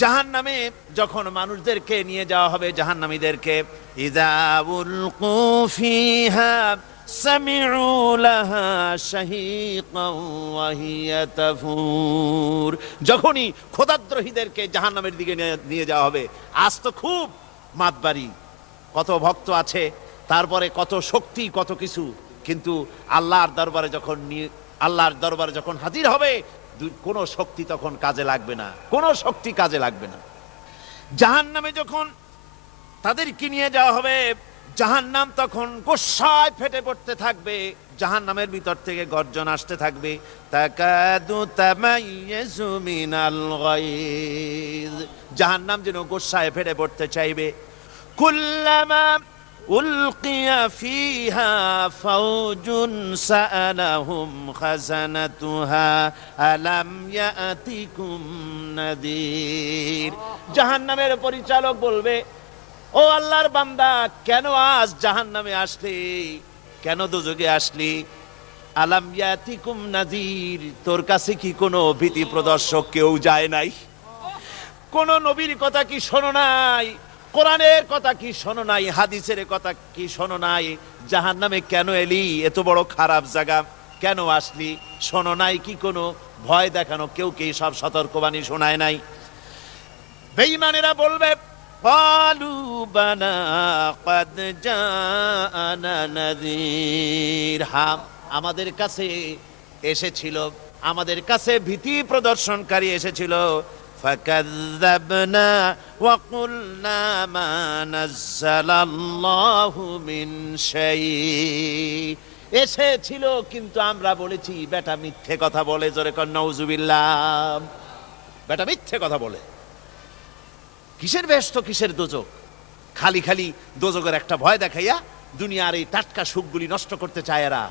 জাহান্নামে যখন মানুষদেরকে নিয়ে যাওয়া হবে, জাহান্নামীদেরকে, ইযা উলকু ফিহা সামিউ লাহা শাহীকান ওয়া হিয়া তাফুর, যখনই খোদাদ্রোহীদেরকে জাহান্নামের দিকে নিয়ে যাওয়া হবে, আজ তো খুব মাতবাড়ি, কত ভক্ত আছে, তারপরে কত শক্তি, কত কিছু, কিন্তু আল্লাহর দরবারে যখন হাজির হবে, কোনো শক্তি তখন কাজে লাগবে না, কোনো শক্তি কাজে লাগবে না। জাহান্নামে যখন তাদেরকে নিয়ে যাওয়া হবে, জাহান্নাম তখন গোসায় ফেটে পড়তে থাকবে, জাহান্নামের ভিতর থেকে গর্জন আসতে থাকবে, তাকাদু তামাইয়াজু মিনাল গায়জ, জাহান্নাম যেন গোসায় ফেটে পড়তে চাইবে। কুল্লামা উলকিয়া ফিহা ফাওজুন সাআলাহুম খাজানাতুহা আলাম ইয়াতিকুম নাদির, জাহান্নামের পরিচালক বলবে, ও আল্লাহর বান্দা, কেন আজ জাহান্নামে আসলি, কেন দোজখে আসলি? আলাম ইয়াতিকুম নাযীর, তোর কাছে কি কোনো ভীতি প্রদর্শক কেউ যায় নাই? কোন নবীর কথা কি শোনো নাই? কোরআনের কথা কি শোনো নাই? হাদিসের কথা কি শোনো নাই? জাহান্নামে কেন এলি? এত বড় খারাপ জায়গা কেন আসলি? শোনো নাই কি? কোনো ভয় দেখানো কেউ কি সব সতর্কবাণী শোনায় নাই? বেঈমানেরা বলবে, قالوا بلى قد جاءنا نذير, আমাদের কাছে এসেছিল, আমাদের কাছে ভীতি প্রদর্শনকারী এসেছিল। فكذبنا وقلنا ما نزل الله من شيء, এসেছিল কিন্তু আমরা বলেছি বেটা মিথ্যে কথা বলে। জোরে কর নাউজুবিল্লাহ। বেটা মিথ্যে কথা বলে। কিসের বেহেশত, কিসের দোজখ? খালি খালি দোজখের একটা ভয় দেখাইয়া দুনিয়ার এই টাটকা সুখগুলি নষ্ট করতে চায় এরা।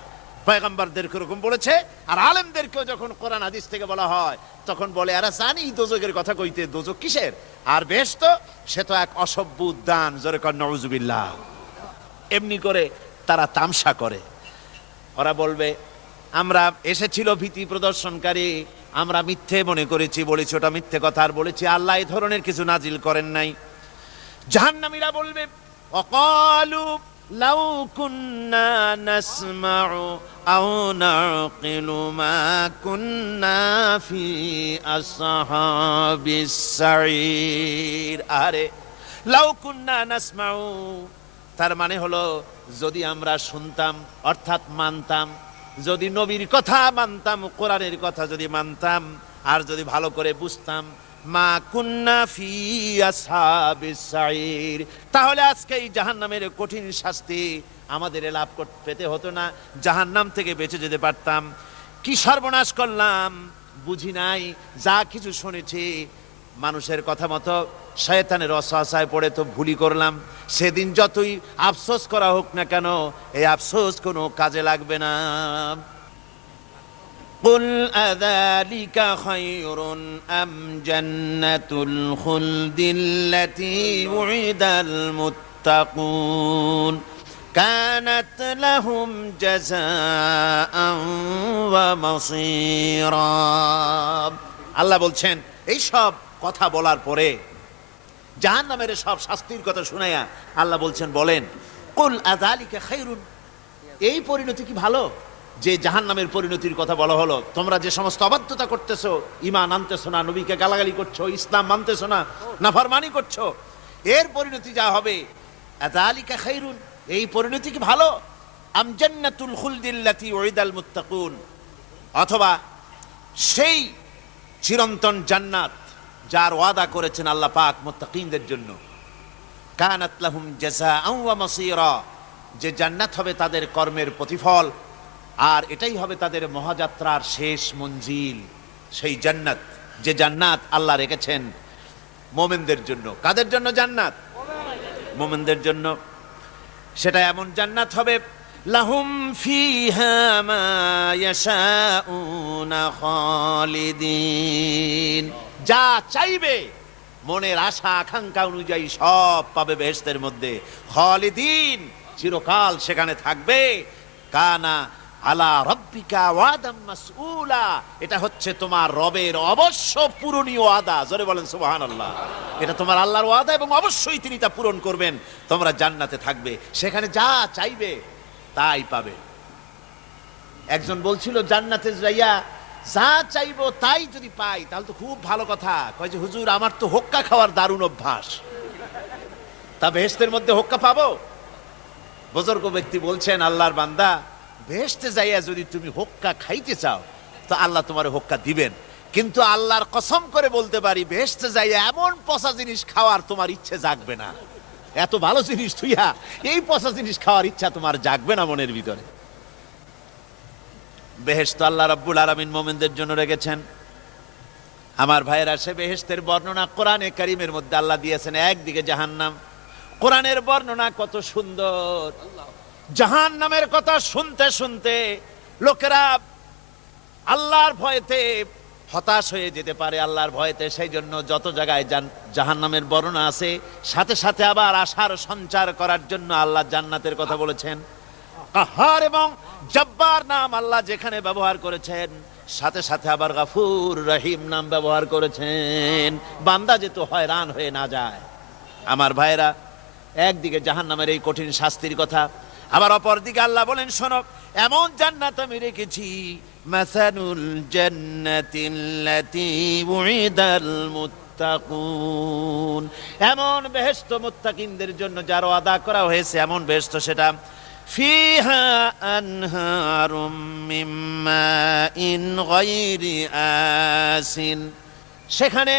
পয়গম্বরদেরকে এরকম বলেছে, আর আলেমদেরকেও যখন কোরআন হাদিস থেকে বলা হয় তখন বলে, এরা জানি দোজখের কথা কইতে, দোজখ কিসের, আর বেহেশত সে তো এক অসভ্য উদ্যান। জোরে কর নাউজুবিল্লাহ। এমনি করে তারা তামসা করে। ওরা বলবে, আমরা এসেছিল ভীতি প্রদর্শনকারী, আমরা মিথ্যে মনে করেছি, বলেছি ওটা মিথ্যে কথা, আর বলেছি আল্লাহ এই ধরনের কিছু নাজিল করেন নাই। জাহান্নামীরা বলবে, ওয়াকালু লাউ কুন্না নাসমাউ আও নাকিলু মা কুন্না ফি আসহাবিস সাঈর, আরে লাউ কুন্না নাসমাউ, তার মানে হলো যদি আমরা শুনতাম, অর্থাৎ মানতাম, যদি নবীর কথা মানতাম, কোরআনের কথা যদি মানতাম, আর যদি ভালো করে বুঝতাম, মা কুন্না ফি আসহাবিস সাঈর, তাহলে আজকে এই জাহান্নামের কঠিন শাস্তি আমাদের লাভ পেতে হতো না, জাহান্নাম থেকে বেঁচে যেতে পারতাম। কি সর্বনাশ করলাম, বুঝি নাই, যা কিছু শুনেছি মানুষের কথা মতো শয়তানের ওয়াসওয়াসায় পড়ে তো ভুলই করলাম। সেদিন যতই আফসোস করা হোক না কেন, এই আফসোস কোনো কাজে লাগবে না। কুল আযালিকা খায়রুন আম জান্নাতুল খুলদিল্লাতী উইদাল মুত্তাকুন, কানাত লাহুম জাযাআন ওয়া মাসীরা। আল্লাহ বলছেন এই সব কথা বলার পরে জাহান্নামের সব শাস্তির কথা শুনাইয়া আল্লাহ বলছেন, বলেন কুল আযালিকা খায়রুন, এই পরিণতি কি ভালো যে জাহান্নামের পরিণতির কথা বলা হলো? তোমরা যে সমস্ত অবাধ্যতা করতেছো, ঈমান আনতেছো না, নবীকে গালাগালি করছো, ইসলাম মানতেছো না, নাফরমানি করছো, এর পরিণতি যা হবে, আযালিকা খায়রুন, এই পরিণতি কি ভালো? আম জান্নাতুল খুলদিল্লাতী উইদাল মুত্তাকুন, অথবা সেই চিরন্তন জান্নাত যার ওয়াদা করেছেন আল্লাহ পাক মুত্তাকিনদের জন্য। কানাত লাহুম জাযাআন ওয়া মাসীরা, যে জান্নাত হবে তাদের কর্মের প্রতিফল, আর এটাই হবে তাদের মহাযাত্রার শেষ মঞ্জিল। সেই জান্নাত, যে জান্নাত আল্লাহ রেখেছেন মুমিনদের জন্য। কাদের জন্য জান্নাত? মুমিনদের জন্য। সেটা এমন জান্নাত হবে, লাহুম ফিহা মা ইয়াশাউনা খালিদিন, যা চাইবে মনের আশা আকাঙ্ক্ষা অনুযায়ী সব পাবে বেহেশতের মধ্যে। খালিদিন, চিরকাল সেখানে থাকবে। কানা আলা রব্বিকা ওয়াদাম মাসউলা, এটা হচ্ছে তোমার রবের অবশ্য পূরণীয় ওয়াদা। জোরে বলেন সুবহানাল্লাহ। এটা তোমার আল্লাহর ওয়াদা এবং অবশ্যই তিনি তা পূরণ করবেন। তোমরা জান্নাতে থাকবে, সেখানে যা চাইবে তাই পাবে। একজন বলছিল জান্নাতে যাইয়া যা চাইবো তাই যদি পাই তাহলে তো খুব ভালো কথা। কয় যে হুজুর আমার তো হোক্কা খাওয়ার দারুণ অভ্যাস, তা বেহেশতের মধ্যে হোক্কা পাবো? বুজুর্গ ব্যক্তি বলছেন, আল্লাহর বান্দা, বেহেশতে যাইয়া যদি তুমি হোক্কা খাইতে চাও তো আল্লাহ তোমার হোক্কা দিবেন, কিন্তু আল্লাহর কসম করে বলতে পারি বেহেশতে যাইয়া এমন পচা জিনিস খাওয়ার তোমার ইচ্ছে জাগবে না। এত ভালো জিনিস তুইয়া এই পচা জিনিস খাওয়ার ইচ্ছা তোমার জাগবে না মনের ভিতরে। বেহেশত আল্লাহ রাব্বুল আলামিন মুমিনদের জন্য রেখেছেন। আমার ভাইয়েরা, সে বেহেশতের বর্ণনা কোরআনে কারীমের মধ্যে আল্লাহ দিয়েছেন। একদিকে জাহান্নাম, কোরআনের বর্ণনা কত সুন্দর। জাহান্নামের কথা শুনতে শুনতে লোকেরা আল্লাহর ভয়েতে হতাশ হয়ে যেতে পারে, আল্লাহর ভয়েতে। সেই জন্য যত জায়গায় জাহান্নামের বর্ণনা আছে, সাথে সাথে আবার আশার সঞ্চার করার জন্য আল্লাহ জান্নাতের কথা বলেছেন। কাহার এবং জব্বার নাম আল্লাহ যেখানে ব্যবহার করেছেন, সাথে সাথে আবার গাফুর রহিম নাম ব্যবহার করেছেন, বান্দা যেত হয়রান হয়ে না যায়। আমার ভাইরা, একদিকে জাহান্নামের এই কঠিন শাস্তির কথা, আবার অপরদিকে আল্লাহ বলেন, শোনো, এমন জান্নাত আমি রেখেছি, মাসানুল জান্নাতিল্লাতী উইদাল মুত্তাকুন, এমন বেহেশত মুত্তাকিনদের জন্য যার ওয়াদা করা হয়েছে, এমন বেহেশত সেটা। ফিহা আনহারুম মিন মাইন গায়রি আসিন, সেখানে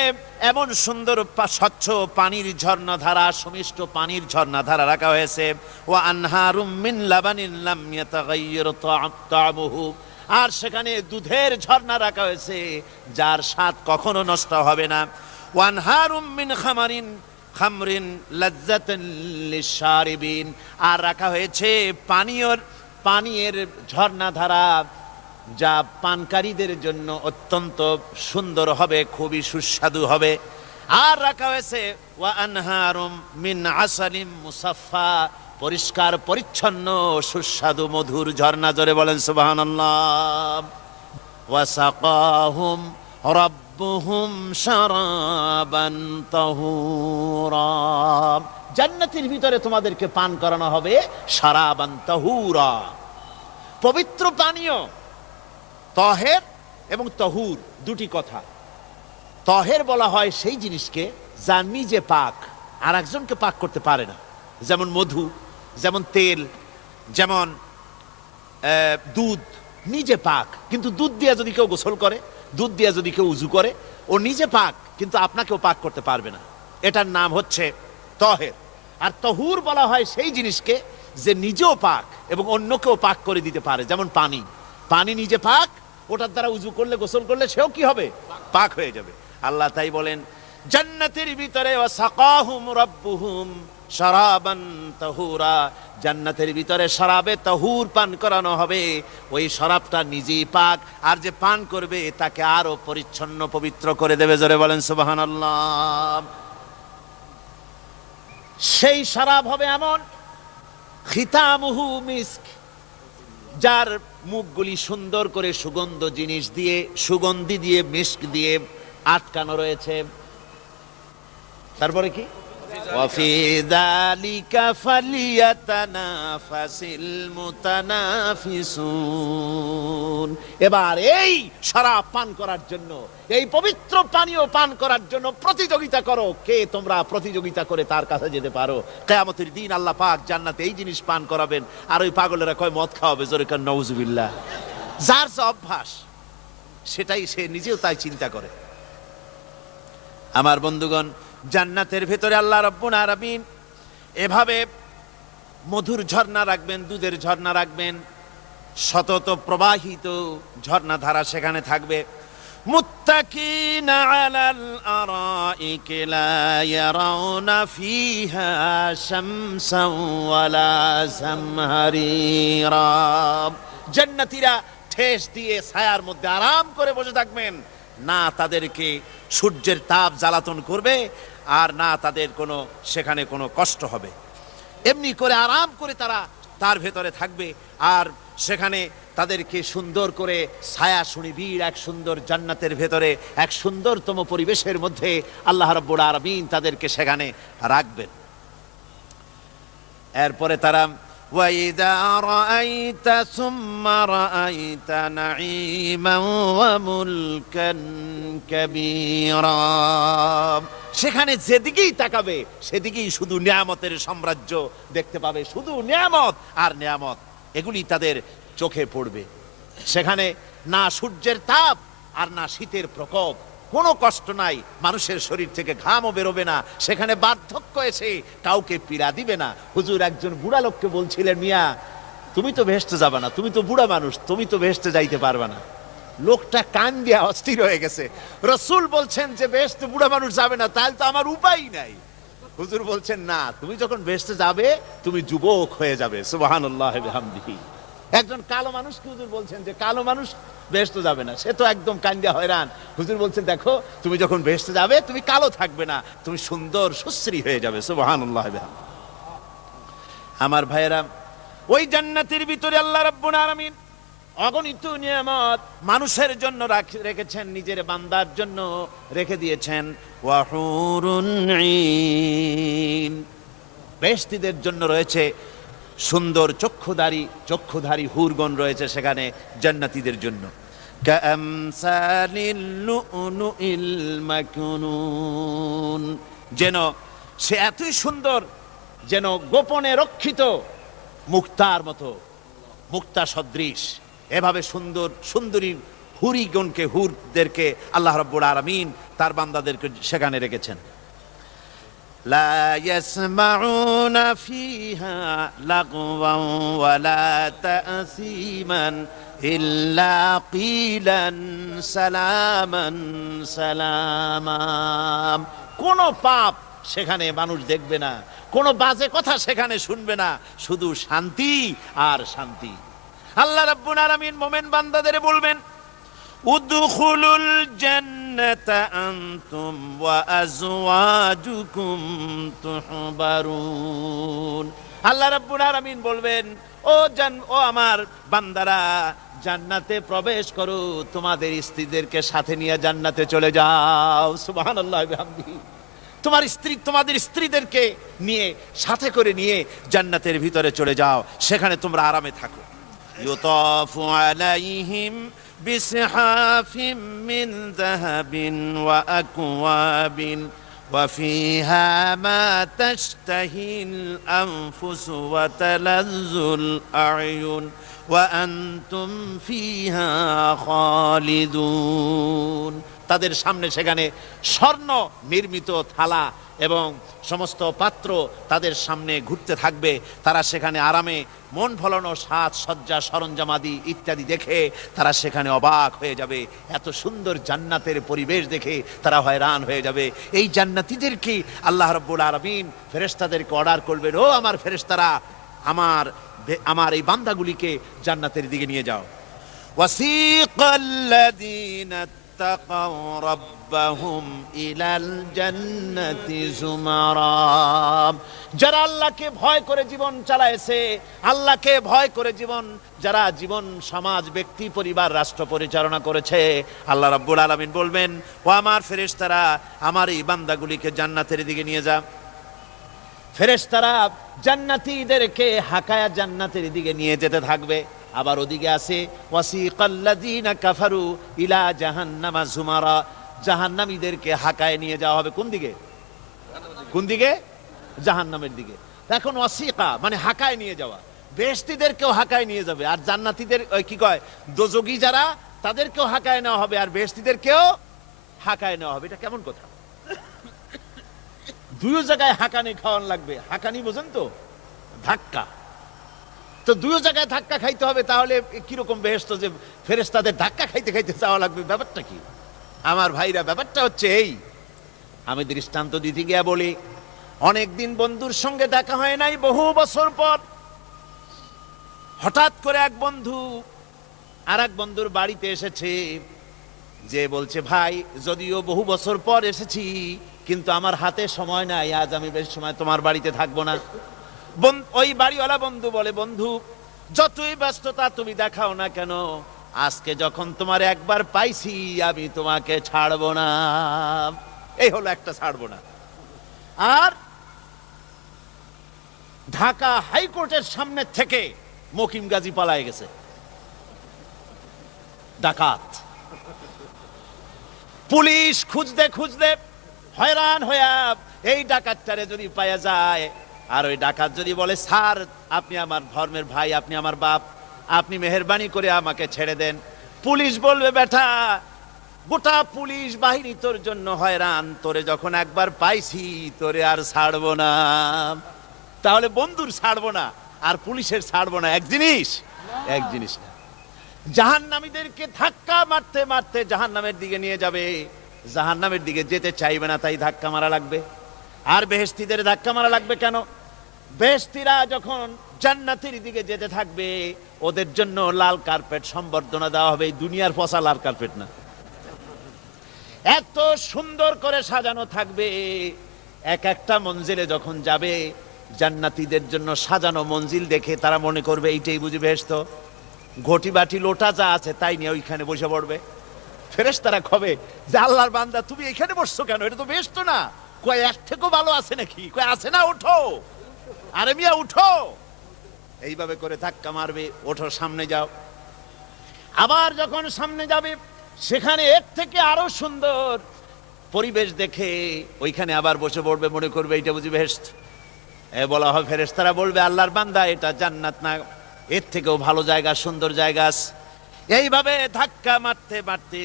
এমন সুন্দর স্বচ্ছ পানির ঝর্ণাধারা, সুমিষ্ট পানির ঝর্ণাধারা রাখা হয়েছে। ওয়া আনহারুম মিন লাবানিন লাম ইয়াতাগায়্যার তা'আমুহু, আর সেখানে দুধের ঝর্ণা রাখা হয়েছে যার স্বাদ কখনো নষ্ট হবে না। ওয়া আনহারুম মিন খামরিন লাজ্জাতান লিশারিবিন, আর রাখা হয়েছে পানীয়ের ঝর্ণাধারা যা পানকারীদের জন্য অত্যন্ত সুন্দর হবে, খুবই সুস্বাদু হবে। আর রাখা হয়েছে ওয়া আনহারুম মিন আসালিম মুসাফফা, পরিষ্কার পরিচ্ছন্ন সুস্বাদু মধুর ঝর্ণা। জোরে বলেন সুবহানাল্লাহ। ওয়া সাকাহুম রাব্বুহুম শারাবান তাহুরা, জান্নাতের ভিতরে তোমাদেরকে পান করানো হবে শারাবান তাহুরা, পবিত্র পানীয়। তহের এবং তহুর দুটি কথা। তহের বলা হয় সেই জিনিসকে যা নিজে পাক, আর একজনকে পাক করতে পারে না, যেমন মধু, যেমন তেল, যেমন দুধ নিজে পাক, কিন্তু দুধ দিয়া যদি কেউ গোসল করে, দুধ দিয়া যদি কেউ উজু করে, ও নিজে পাক, কিন্তু আপনাকেও পাক করতে পারবে না। এটার নাম হচ্ছে তহের। আর তহুর বলা হয় সেই জিনিসকে যে নিজেও পাক এবং অন্যকেও পাক করে দিতে পারে, যেমন পানি। পানি নিজে পাক, ওটার দ্বারা উজু করলে, গোসল করলে সেও কি হবে? পাক হয়ে যাবে। আল্লাহ তাই বলেন জান্নাতের ভিতরে ওয়া সাকাহুম রাব্বুহুম শারাবান তাহুরা, জান্নাতের ভিতরে শরাবে তাহুর পান করানো হবে। ওই শরাবটা নিজেই পাক, আর যে পান করবে তাকে আরো পরিচ্ছন্ন পবিত্র করে দেবে। জোরে বলেন সুবহানাল্লাহ। সেই শরাব হবে এমন খিতামুহু মিস্ক, যার মুখগুলি সুন্দর করে সুগন্ধ জিনিস দিয়ে, সুগন্ধি দিয়ে, মিস্ক দিয়ে আটকানো রয়েছে। তারপরে কি? ওয়াফি যালিকা ফালিয়াতানাফাসিল মুতানাফিসুন। এবার এই শরাব পান করার জন্য, এই পবিত্র পানীয় পান করার জন্য প্রতিযোগিতা করো, কে তোমরা প্রতিযোগিতা করে তার কাছে যেতে পারো। কিয়ামতের দিন আল্লাহ পাক জান্নাতে এই জিনিস পান করাবেন, আর ওই পাগলেরা কয় মদ খাওয়াবে, জোরে কান নাউজুবিল্লাহ। যার যে অভ্যাস সেটাই সে নিজেও তাই চিন্তা করে। আমার বন্ধুগণ, জান্নাতের ভেতরে আল্লাহ রাব্বুল আলামিন এভাবে মধুর ঝর্ণা রাখবেন, দুধের ঝর্ণা রাখবেন, সতত প্রবাহিত ঝর্ণা ধারা সেখানে থাকবে। মুত্তাকিনা আলাল আরাইকি লা ইয়ারাউনা ফিহা শামসান ওয়ালা জামহারিরা। জান্নাতীরা ঠেস দিয়ে ছায়ার মধ্যে আরাম করে বসে থাকবেন, না তাদেরকে সূর্যের তাপ জ্বালাতন করবে, আর না তাদের কোনো সেখানে কোনো কষ্ট হবে। এমনি করে আরাম করে তারা তার ভেতরে থাকবে, আর সেখানে তাদেরকে সুন্দর করে ছায়া সুনিবিড় এক সুন্দর জান্নাতের ভেতরে এক সুন্দরতম পরিবেশের মধ্যে আল্লাহ রাব্বুল আলামিন তাদেরকে সেখানে রাখবেন। এরপরে তারা وَإِذَا رَأَيْتَ ثُمَّ رَأَيْتَ نَعِيمًا وَمُلْكًا كَبِيرًا। সেখানে যেদিকেই তাকাবে সেদিকেই শুধু নিয়ামতের সাম্রাজ্য দেখতে পাবে, শুধু নিয়ামত আর নিয়ামত, এগুলি তাদের চোখে পড়বে। সেখানে না সূর্যের তাপ আর না শীতের প্রকোপ, কোনো কষ্ট নাই, মানুষের শরীর থেকে ঘামও বেরোবে না, সেখানে বার্ধক্য এসে কাউকে পীড়া দিবে না। হুজুর একজন বুড়া লোককে বলছিলেন, মিয়া তুমি তো ভেস্তে যাবে না, তুমি তো বুড়া মানুষ, তুমি তো ভেস্তে যাইতে পারবে না। লোকটা কান দিয়া অস্থির হয়ে গেছে। রাসূল বলছেন যে ভেস্তে বুড়া মানুষ যাবে না, তাহলে তো আমার উপায় নাই। হুজুর বলছেন না, তুমি যখন ভেস্তে যাবে তুমি যুবক হয়ে যাবে। সুবহানাল্লাহ ওয়া বিহামদিহি। একজন কালো মানুষকে হুজুর বলছেন যে কালো মানুষ বেহেশতে যাবে না, সে তো একদম কান্দিয়া হয়রান। হুজুর বলছেন দেখো তুমি যখন বেহেশতে যাবে তুমি কালো থাকবে না, তুমি সুন্দর সুশ্রী হয়ে যাবে। সুবহানাল্লাহ। আমার ভাইয়েরা, ওই জান্নাতের ভিতরে আল্লাহ রাব্বুল আলামিন অগণিত নিয়ামত মানুষের জন্য রেখেছেন, নিজের বান্দার জন্য রেখে দিয়েছেন। ওয়া হুরুন ঈন, বেহেশতীদের জন্য রয়েছে সুন্দর চক্ষুধারী হুরগণ রয়েছে সেখানে জান্নাতীদের জন্য। কামসালিল লুউলুইল মাকনুন, যেন সে এতই সুন্দর, যেন গোপনে রক্ষিত মুক্তার মতো, মুক্তা সদৃশ। এভাবে সুন্দর সুন্দরী হুরদেরকে আল্লাহ রাব্বুল আলামিন তার বান্দাদেরকে সেখানে রেখেছেন। লা ইয়াসমাউনা ফিহা লাগওয়ান ওয়ালা তাসীমান ইল্লা কিলান সালামান সালামা। কোন পাপ সেখানে মানুষ দেখবে না, কোন বাজে কথা সেখানে শুনবে না, শুধু শান্তি আর শান্তি। আল্লাহ রাব্বুল আলামিন মুমিন বান্দাদের বলবেন, উদখুলুল জান্নাতা আনতুম ওয়া আজওয়াজুকুম তুহবারুন। আল্লাহ রাব্বুল আলামিন বলবেন, ও আমার বান্দারা, জান্নাতে প্রবেশ করো, তোমাদের স্ত্রীদেরকে সাথে নিয়ে জান্নাতে চলে যাও। সুবহানাল্লাহ ওয়া বিহামদিহি। তোমাদের স্ত্রীদেরকে নিয়ে সাথে করে নিয়ে জান্নাতের ভিতরে চলে যাও, সেখানে তোমরা আরামে থাকো। ইউতাফু আলাইহিম বিসহাফিম মিন যাহাবিন ওয়া আকওয়াবিন ওয়া ফিহা মা তাশতাহিল আনফুসু ওয়া তালাজ্জুল আ'য়ুন ওয়া আনতুম ফিহা খালিদুন। তাদের সামনে সেখানে স্বর্ণ নির্মিত থালা এবং সমস্ত পাত্র তাদের সামনে ঘুরতে থাকবে। তারা সেখানে আরামে মন ভোলানো সাজ সজ্জা সরঞ্জামাদি ইত্যাদি দেখে তারা সেখানে অবাক হয়ে যাবে। এত সুন্দর জান্নাতের পরিবেশ দেখে তারা হয়রান হয়ে যাবে। এই জান্নাতীদেরকে আল্লাহ রাব্বুল আলামিন ফেরেশতাদেরকে অর্ডার করবেন, ও আমার ফেরেশতারা, আমার এই বান্দাগুলিকে জান্নাতের দিকে নিয়ে যাও। ওয়াসিকাল্লাযীনা اتقوا ربهم إلى الجنة زمرا। যারা আল্লাহকে ভয় করে জীবন চালায়েছে, আল্লাহকে ভয় করে জীবন, যারা জীবন সমাজ ব্যক্তি পরিবার রাষ্ট্র পরিচালনা করেছে, আল্লাহ রাব্বুল আলামিন বলবেন, ও আমার ফেরেশতারা, আমার এই বান্দাগুলিকে জান্নাতের দিকে নিয়ে যা। ফেরেশতারা জান্নাতীদেরকে হাকায়া জান্নাতের দিকে নিয়ে যেতে থাকবে। আবার ওদিকে আছে ওয়াসিকাল্লাযীনা কাফারু ইলা জাহান্নামা যুমারা, জাহান্নামীদেরকে হাকায় নিয়ে যাওয়া হবে কোন দিকে? কোন দিকে? জাহান্নামের দিকে। এখন ওয়াসিকা মানে হাকায় নিয়ে যাওয়া, বেহেশতীদেরকেও হাকায় নিয়ে যাবে, আর জান্নাতীদের কি কয় দোজখী যারা তাদেরকেও হাকায় নেওয়া হবে, আর বেহেশতীদেরকেও হাকায় নেওয়া হবে। এটা কেমন কথা? দুই জায়গায় হাকানি খাওয়ান লাগবে। হাকানি বোঝেন তো? ধাক্কা। তো দুই জায়গায় ধাক্কা খাইতে হবে, তাহলে কিরকম বেহেশত যে ফেরেশতাদের ধাক্কা খাইতে খাইতে যাওয়া লাগবে, ব্যাপারটা কি? আমার ভাইরা, ব্যাপারটা হচ্ছে এই, আমি দৃষ্টান্ত দিতে গিয়া বলি, অনেকদিন বন্ধুর সঙ্গে দেখা হয় নাই, বহু বছর পর হঠাৎ করে এক বন্ধু আর এক বন্ধুর বাড়িতে এসেছে, যে বলছে, ভাই যদিও বহু বছর পর এসেছি, কিন্তু আমার হাতে সময় নাই, আজ আমি বেশি সময় তোমার বাড়িতে থাকবো না। ওই বাড়িওয়ালা বন্ধু বলে, বন্ধু যতই ব্যস্ততা তুমি দেখাও না কেন, আজকে যখন তোমার একবার পাইছি, আমি তোমাকে ছাড়বো না। এই হলো একটা ছাড়বো না। আর ঢাকা হাইকোর্টের সামনে থেকে মকিম গাজী পালায় গেছে, ডাকাত। পুলিশ খুঁজতে খুঁজতে হয়রান হইয়া এই ডাকাতটারে যদি পাওয়া যায়, আর ওই ডাকাত যদি বলে, স্যার আপনি আমার ধর্মের ভাই, আপনি আমার বাপ, আপনি মেহেরবানি করে আমাকে ছেড়ে দেন, পুলিশ বলবে, বেটা গোটা পুলিশ বাহিনী তোর জন্য হয়রান, তোরে যখন একবার পাইছি তোরে আর ছাড়বো না। তাহলে বন্ধুর ছাড়বো না আর পুলিশের ছাড়বো না এক জিনিস? এক জিনিস না। জাহান্নামীদেরকে ধাক্কা মারতে মারতে জাহান্নামের দিকে নিয়ে যাবে, জাহান্নামের দিকে যেতে চাইবে না, তাই ধাক্কা মারা লাগবে। আর বেহেশতীদের ধাক্কা মারা লাগবে কেন? বেহেশতীরা যখন জান্নাতের দিকে যেতে থাকবে, ওদের জন্য লাল কার্পেট সম্বর্ধনা দেওয়া হবে। দুনিয়ার পচা লাল কার্পেট না, এত সুন্দর করে সাজানো থাকবে। এক একটা মঞ্জিলে যখন যাবে, জান্নাতীদের জন্য সাজানো মঞ্জিল দেখে তারা মনে করবে এইটাই বুঝি বেহেশত। ঘটি বাটি লোটা যা আছে তাই নিয়ে ওইখানে বসে পড়বে। ফেরেশতারা কবে যে, আল্লাহর বান্দা তুমি এখানে বসছো কেন? এটা তো বেহেশত না। কয় এর থেকেও ভালো আছে নাকি? কয় আছে না, ওঠো, আরে মিয়া উঠো। এইভাবে করে ধাক্কা মারবে, ওঠো, সামনে যাও। আবার যখন সামনে যাবে, সেখানে এর থেকে আরো সুন্দর পরিবেশ দেখে ওইখানে আবার বসে পড়বে, মনে করবে এটা বুঝি বেহেশত। বলা হয়, ফেরেশতারা বলবে, আল্লাহর বান্দা এটা জান্নাত না, এর থেকেও ভালো জায়গা, সুন্দর জায়গা আছে। এইভাবে ধাক্কা মারতে মারতে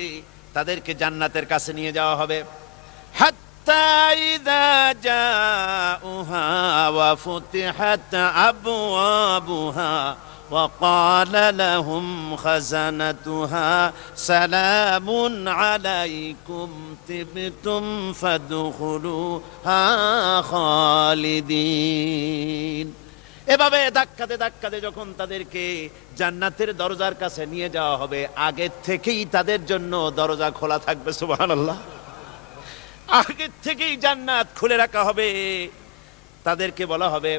তাদেরকে জান্নাতের কাছে নিয়ে যাওয়া হবে। হাত্তা ইযা জাউহা ওয়া ফুতিহাত আবওয়াবুহা ওয়া ক্বালা লাহুম খাযানাতুহা সালামুন আলাইকুম তিবতুম ফাদখুলুহা খালিদিন। এভাবে ধাক্কাতে ধাক্কাতে যখন তাদেরকে জান্নাতের দরজার কাছে নিয়ে যাওয়া হবে, আগে থেকেই তাদের জন্য দরজা খোলা থাকবে। সুবহানাল্লাহ। আগে থেকেই জান্নাত খুলে রাখা হবে। তাদেরকে বলা হবে,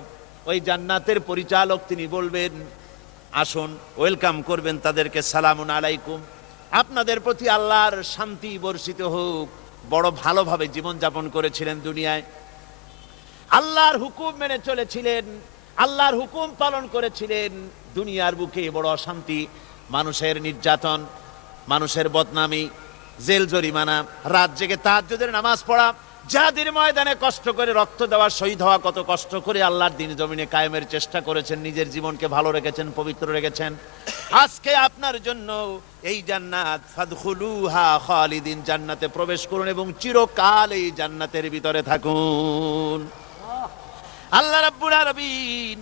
ওই জান্নাতের পরিচালক তিনি বলবেন, আসুন, ওয়েলকাম করবেন তাদেরকে, সালামুন আলাইকুম, আপনাদের প্রতি আল্লাহর শান্তি বর্ষিত হোক। বড় ভালোভাবে জীবন যাপন করেছিলেন দুনিয়ায়, আল্লাহর হুকুম মেনে চলেছিলেন, আল্লাহর হুকুম পালন করেছিলেন। দুনিয়ার বুকে বড় অশান্তি, মানুষের নির্যাতন, মানুষের বদনামি, জেল জরিমানা, রাত জেগে তাহাজ্জুদের নামাজ পড়া, জিহাদের ময়দানে কষ্ট করে রক্ত দেওয়া, শহীদ হওয়া, কত কষ্ট করে আল্লাহর দ্বীন জমিনে কায়েমের চেষ্টা করেছেন, নিজের জীবনকে ভালো রেখেছেন, পবিত্র রেখেছেন। আজকে আপনার জন্য এই জান্নাত, ফাদখুলুহা খালিদিন, জান্নাতে প্রবেশ করুন এবং চিরকাল এই জান্নাতের ভিতরে থাকুন। আল্লাহ রাব্বুল আলামিন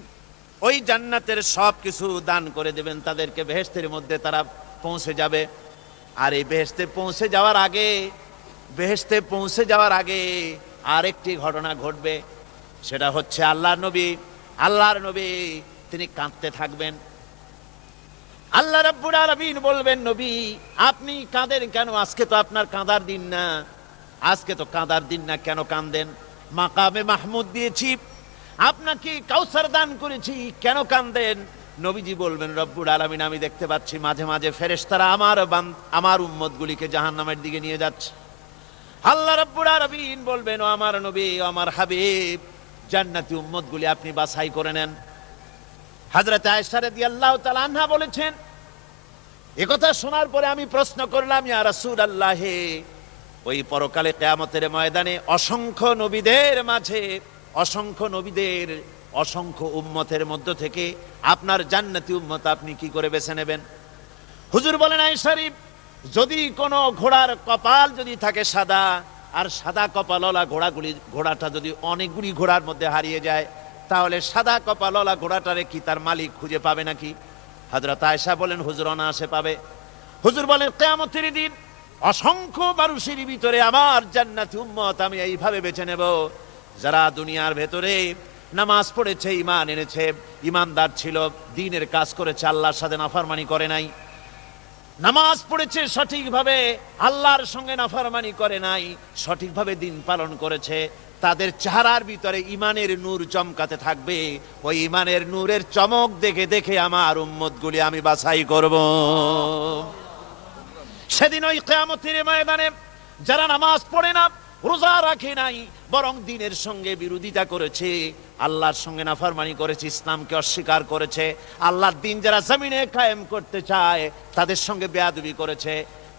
ওই জান্নাতের সব কিছু দান করে দেবেন তাদেরকে, বেহেশতের মধ্যে তারা পৌঁছে যাবে। আর এই বেহেশতে পৌঁছে যাওয়ার আগে আরেকটি ঘটনা ঘটবে। সেটা হচ্ছে আল্লাহর নবী তিনি কাঁদতে থাকবেন। আল্লাহ রাব্বুল আলামিন বলবেন, নবী আপনি কাঁদেন কেন? আজকে তো আপনার কাঁদার দিন না, আজকে তো কাঁদার দিন না, কেন কাঁদেন? মাকামে মাহমুদ দিয়েছি, আপনাকে কাউসার দান করেছি, কেন কাঁদেন? নবীজি বলবেন, রব্বুল আলামিন আমি দেখতে পাচ্ছি মাঝে মাঝে ফেরেশতারা আমার উম্মতগুলিকে জাহান্নামের দিকে নিয়ে যাচ্ছে। আল্লাহ রাব্বুল আলামিন বলবেন, ও আমার নবী, ও আমার হাবিব, জান্নাতি উম্মতগুলি আপনি বাছাই করে নেন। হযরত আয়েশা রাদিয়াল্লাহু তাআলা আনহা বলেছেন, একথা শোনার পরে আমি প্রশ্ন করলাম, ইয়া রাসূলুল্লাহ, ওই পরকালে কিয়ামতের ময়দানে অসংখ্য নবীদের মাঝে, অসংখ্য নবীদের অসংখ্য উম্মতের মধ্য থেকে আপনার জান্নাতি উম্মত আপনি কি করে বেছে নেবেন? হুজুর বলেন, আয়েশা রে, যদি কোনো ঘোড়ার কপাল যদি থাকে সাদা, আর সাদা কপালওয়ালা ঘোড়াটা যদি অনেকগুলি ঘোড়ার মধ্যে হারিয়ে যায়, তাহলে সাদা কপালওয়ালা ঘোড়াটারে কি তার মালিক খুঁজে পাবে নাকি? হযরত আয়েশা বলেন, হুজুর অনায়াসে পাবে। হুজুর বলেন, কিয়ামতের দিন অসংখ্য মানুষের ভিতরে আমার জান্নাতি উম্মত আমি এইভাবে বেছে নেব, যারা দুনিয়ার ভেতরে নামাজ পড়েছে, ঈমান এনেছে, ঈমানদার ছিল, দ্বীনের কাজ করেছে, আল্লাহর সাথে নাফরমানি করে নাই, নামাজ পড়েছে সঠিকভাবে, আল্লাহর সঙ্গে নাফরমানি করে নাই, সঠিকভাবে দিন পালন করেছে, তাদের চেহারার ভিতরে ঈমানের নূর চমকাতে থাকবে। ওই ঈমানের নূরের চমক দেখে দেখে আমার উম্মতগুলি আমি বাছাই করব। সেদিন ওই কিয়ামতের ময়দানে যারা নামাজ পড়ে না, রোজা রাখে নাই, বরং দ্বীনের সঙ্গে বিরোধিতা করেছে, আল্লাহর সঙ্গে নাফরমানি করেছে, ইসলামকে অস্বীকার করেছে, আল্লাহর দ্বীন যারা জমিনে কায়েম করতে চায় তাদের সঙ্গে বেয়াদবি করেছে,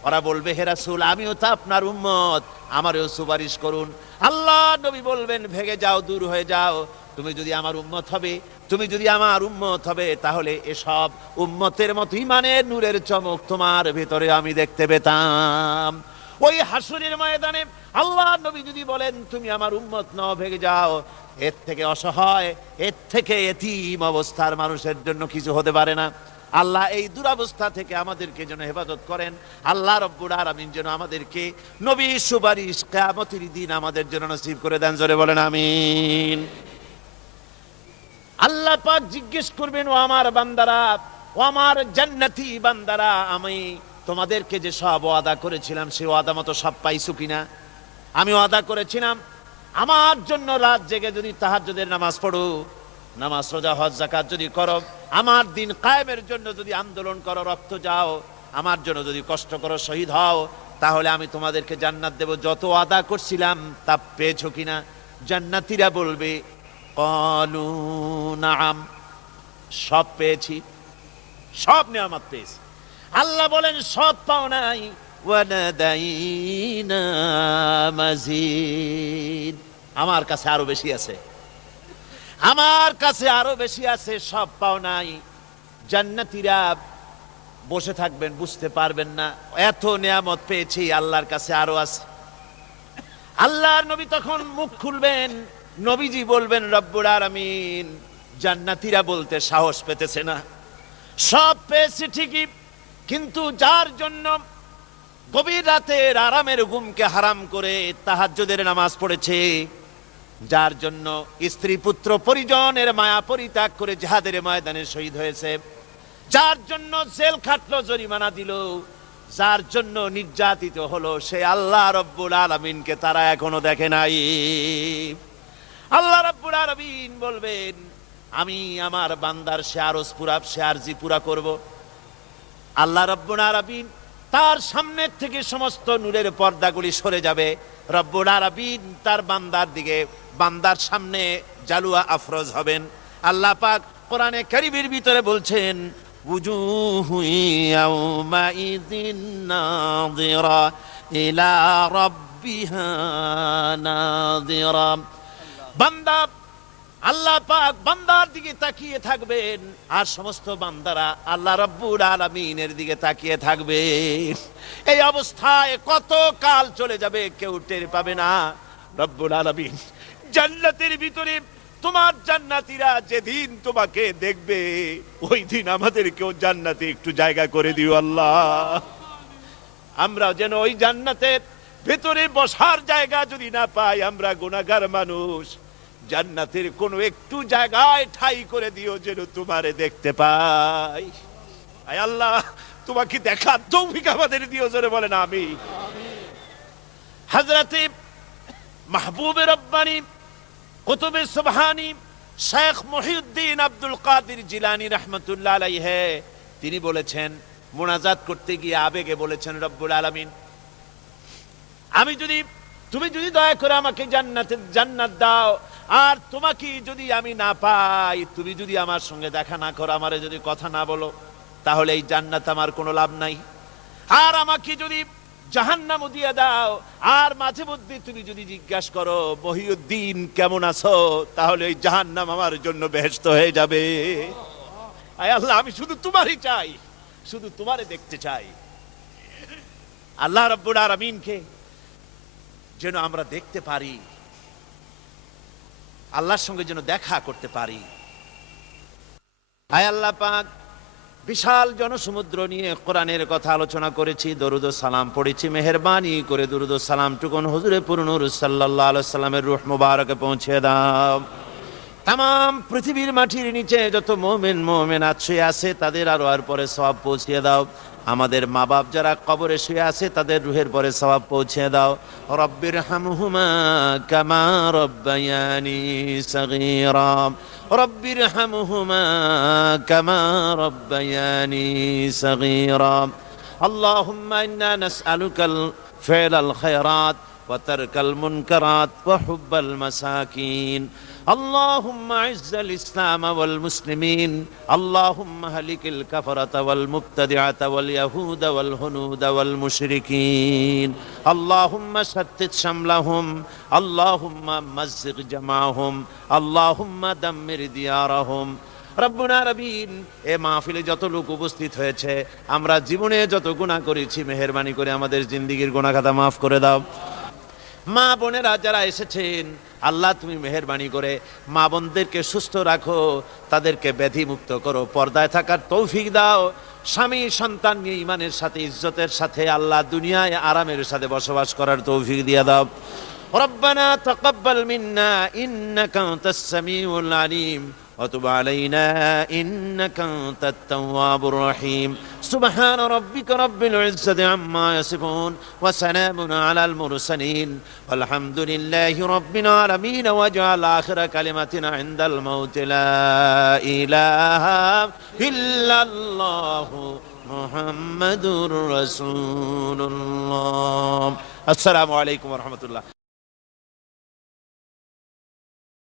ওরা বলবে, হে রাসূল আমিও তো আপনার উম্মত, আমারও সুপারিশ করুন। আল্লাহ নবী বলবেন, ভেগে যাও, দূর হয়ে যাও, তুমি যদি আমার উম্মত হবে, তুমি যদি আমার উম্মত হবে, তাহলে এসব উম্মতের মতো ঈমানের নূরের চমক তোমার ভেতরে আমি দেখতে পেতাম। ওই হাসরের ময়দানে আল্লাহ নবী যদি বলেন, তুমি আমার উম্মত নও, ভেগে যাও, এর থেকে অসহায়, এর থেকে এতিম অবস্থার মানুষের জন্য কিছু হতে পারে না। আল্লাহ এই দুরবস্থা থেকে আমাদেরকে যেন হেফাজত করেন। আল্লাহ রব্বুল আলামিন যেন আমাদেরকে নবীর সুপারিশ কিয়ামতের দিন আমাদের জন্য নসিব করে দেন। জোরে বলেন আমিন। আল্লাহ পাক জিজ্ঞেস করবেন, ও আমার বান্দারা, ও আমার জান্নাতি বান্দারা, আমি তোমাদেরকে যে সব ওয়াদা করেছিলাম সেই ওয়াদা মতো সব পাইছো কিনা? আমি ওয়াদা করেছিলাম আমার জন্য রাত জেগে যদি তাহাজ্জুদের নামাজ পড়ো, নামাজ, রোজা, হজ, যাকাত যদি করো, আমার দিন কায়েমের জন্য যদি আন্দোলন করো, রক্ত যাও, আমার জন্য যদি কষ্ট করো, শহীদ হও, তাহলে আমি তোমাদেরকে জান্নাত দেব। যত ওয়াদা করছিলাম তা পেয়েছো কিনা? জান্নাতীরা বলবে, ক্বালু নাআম, সব পেয়েছি, সব নিয়ামত পেয়েছি। আল্লাহ বলেন, সব পাও নাই, ওয়ানাদাইনা মাজিদ, আমার কাছে আরো বেশি আছে, আমার কাছে আরো বেশি আছে, সব পাও নাই। জান্নাতীরা বসে থাকবেন, বুঝতে পারবেন না, এত নিয়ামত পেয়েছি, আল্লাহর কাছে আরো আছে। আল্লাহর নবী তখন মুখ খুলবেন, নবীজি বলবেন, রব্বুল আলামিন, জান্নাতীরা বলতে সাহস পেতেছে না, সব পেয়েছে ঠিকই, কিন্তু যার জন্য গভীর রাতের আরামের ঘুমকে হারাম করে তাহাজ্জুদের নামাজ পড়েছে, যার জন্য স্ত্রী পুত্র পরিজনের মায়া পরিত্যাগ করে জিহাদের ময়দানে শহীদ হয়েছে, যার জন্য জেল খাটলো, জরিমানা দিল, যার জন্য নির্যাতিত হলো, সে আল্লাহ রব্বুল আলামিনকে তারা এখনো দেখে নাই। আল্লাহ রব্বুল আলামিন বলবেন, আমি আমার বান্দার সে আরজি পুরা করব। আল্লাহ রব্বুল আলামিন তার সামনের থেকে সমস্ত নূরের পর্দাগুলি সরে যাবে, রব্বুল আলামিন তার বান্দার দিকে, বান্দার সামনে জালুয়া আফরোজ হবেন। আল্লাহ পাক কোরআনে কারীমের ভিতরে বলছেন, উজুহু ইয়াউমাইযিন নাযিরা ইলা রাব্বিহা নাযিরা। বান্দা, আল্লাহ পাক বান্দার দিকে তাকিয়ে থাকবেন, আর সমস্ত বান্দারা আল্লাহ রাব্বুল আলামিনের দিকে তাকিয়ে থাকবে। এই অবস্থায় কত কাল চলে যাবে কেউ টের পাবে না। রব্বুল আলামিন জান্নাতের ভিতরে তোমার জান্নাতীরা যেদিন তোমাকে দেখবে, ওই দিন আমাদেরকেও জান্নাতে একটু জায়গা করে দিও আল্লাহ। আমরা যেন ওই জান্নাতের ভেতরে বসার জায়গা যদি না পাই, আমরা গুনাহগার মানুষ, জান্নাতের কোনো একটু জায়গায় ঠাই করে দিও যেন তোমারে দেখতে পাই। আয় আল্লাহ, তোমাকে দেখার তৌফিক আমাদের দিও, জোরে বলেন আমিন। হযরতে মাহবুবে রব্বানী কুতুবে সুবহানী শেখ মুহিউদ্দিন আব্দুল কাদের জিলানী রাহমাতুল্লাহ আলাইহি তিনি বলেছেন, মুনাজাত করতে গিয়ে আবেগে বলেছেন, রব্বুল আলামিন, তুমি যদি দয়া করে আমাকে জান্নাত দাও, আর তোমাকে যদি আমি না পাই, তুমি যদি আমার সঙ্গে দেখা না করো, আমারে যদি কথা না বলো, তাহলে এই জান্নাত আমার কোনো লাভ নাই। আর আমাকে যদি জাহান্নামও দিয়ে দাও, আর মাঝে মধ্যে তুমি যদি জিজ্ঞাসা করো মহিউদ্দিন কেমন আছো, তাহলে এই জাহান্নাম আমার জন্য বেহেশত হয়ে যাবে। আয় আল্লাহ, আমি শুধু তোমারই চাই, শুধু তোমারে দেখতে চাই। আল্লাহ রাব্বুল আলামিনকে যেন আমরা দেখতে পারি, আল্লাহর সঙ্গে যেন দেখা করতে পারি। আয় আল্লাহ পাক, বিশাল জনসমুদ্র নিয়ে কোরআনের কথা আলোচনা করেছি, দরুদ ও সালাম পড়েছি, মেহেরবানি করে দরুদ ও সালাম টুকুন হুজুরে পুরনূর সাল্লাল্লাহু আলাইহি সাল্লামের রূহ মুবারকে পৌঁছে দাও। তাম পৃথিবীর মাটির নিচে যত মুমিন মুমিনাত শুয়ে আছে, তাদের আর পরে সওয়াব পৌঁছিয়ে দাও। আমাদের মা বাপ যারা কবরে শুয়ে আছে, তাদের রুহের পরে সওয়াব পৌঁছে দাও। রব্বির হামহুমা কামা রব্বায়ানি সগীরা, রব্বির হামহুমা কামা রব্বায়ানি সগীরা। আল্লাহুম্মা ইন্না নাসআলুকাল ফি'লাল খায়রাত ওয়া তারকাল মুনকারাত ওয়া হুব্বাল মাসাকিন। اللهم اعز الاسلام والمسلمين، اللهم اهلك الكفرة والمبتدعة واليهود والهنود والمشركين، اللهم شتت شملهم، اللهم مزق جمعهم، اللهم دمر ديارهم। রব্বুনা রবিন, এ মাহফিলে যত লোক উপস্থিত হয়েছে, আমরা জীবনে যত গুনাহ করেছি, মেহেরবানি করে আমাদের জিন্দেগীর গুনাহ খাতা মাফ করে দাও। মা বোনেরা যারা এসেছেন, আল্লাহ তুমি মেহেরবানি করে মা বোনদেরকে সুস্থ রাখো, তাদেরকে ব্যাধি মুক্ত করো, পর্দায় থাকার তৌফিক দাও। স্বামী সন্তান নিয়ে ইমানের সাথে ইজ্জতের সাথে আল্লাহ দুনিয়ায় আরামের সাথে বসবাস করার তৌফিক দিয়ে দাও। রব্বানা তাকাব্বাল মিন্না ইন্নাকা আনতাস সামিউল আলিম وتب علينا إنك أنت التواب الرحيم. سبحان ربك رب العزة عما يصفون وسلام على المرسلين والحمد لله رب العالمين. واجعل آخر كلمتنا عند الموت لا إله إلا الله محمد رسول الله. السلام عليكم ورحمة الله.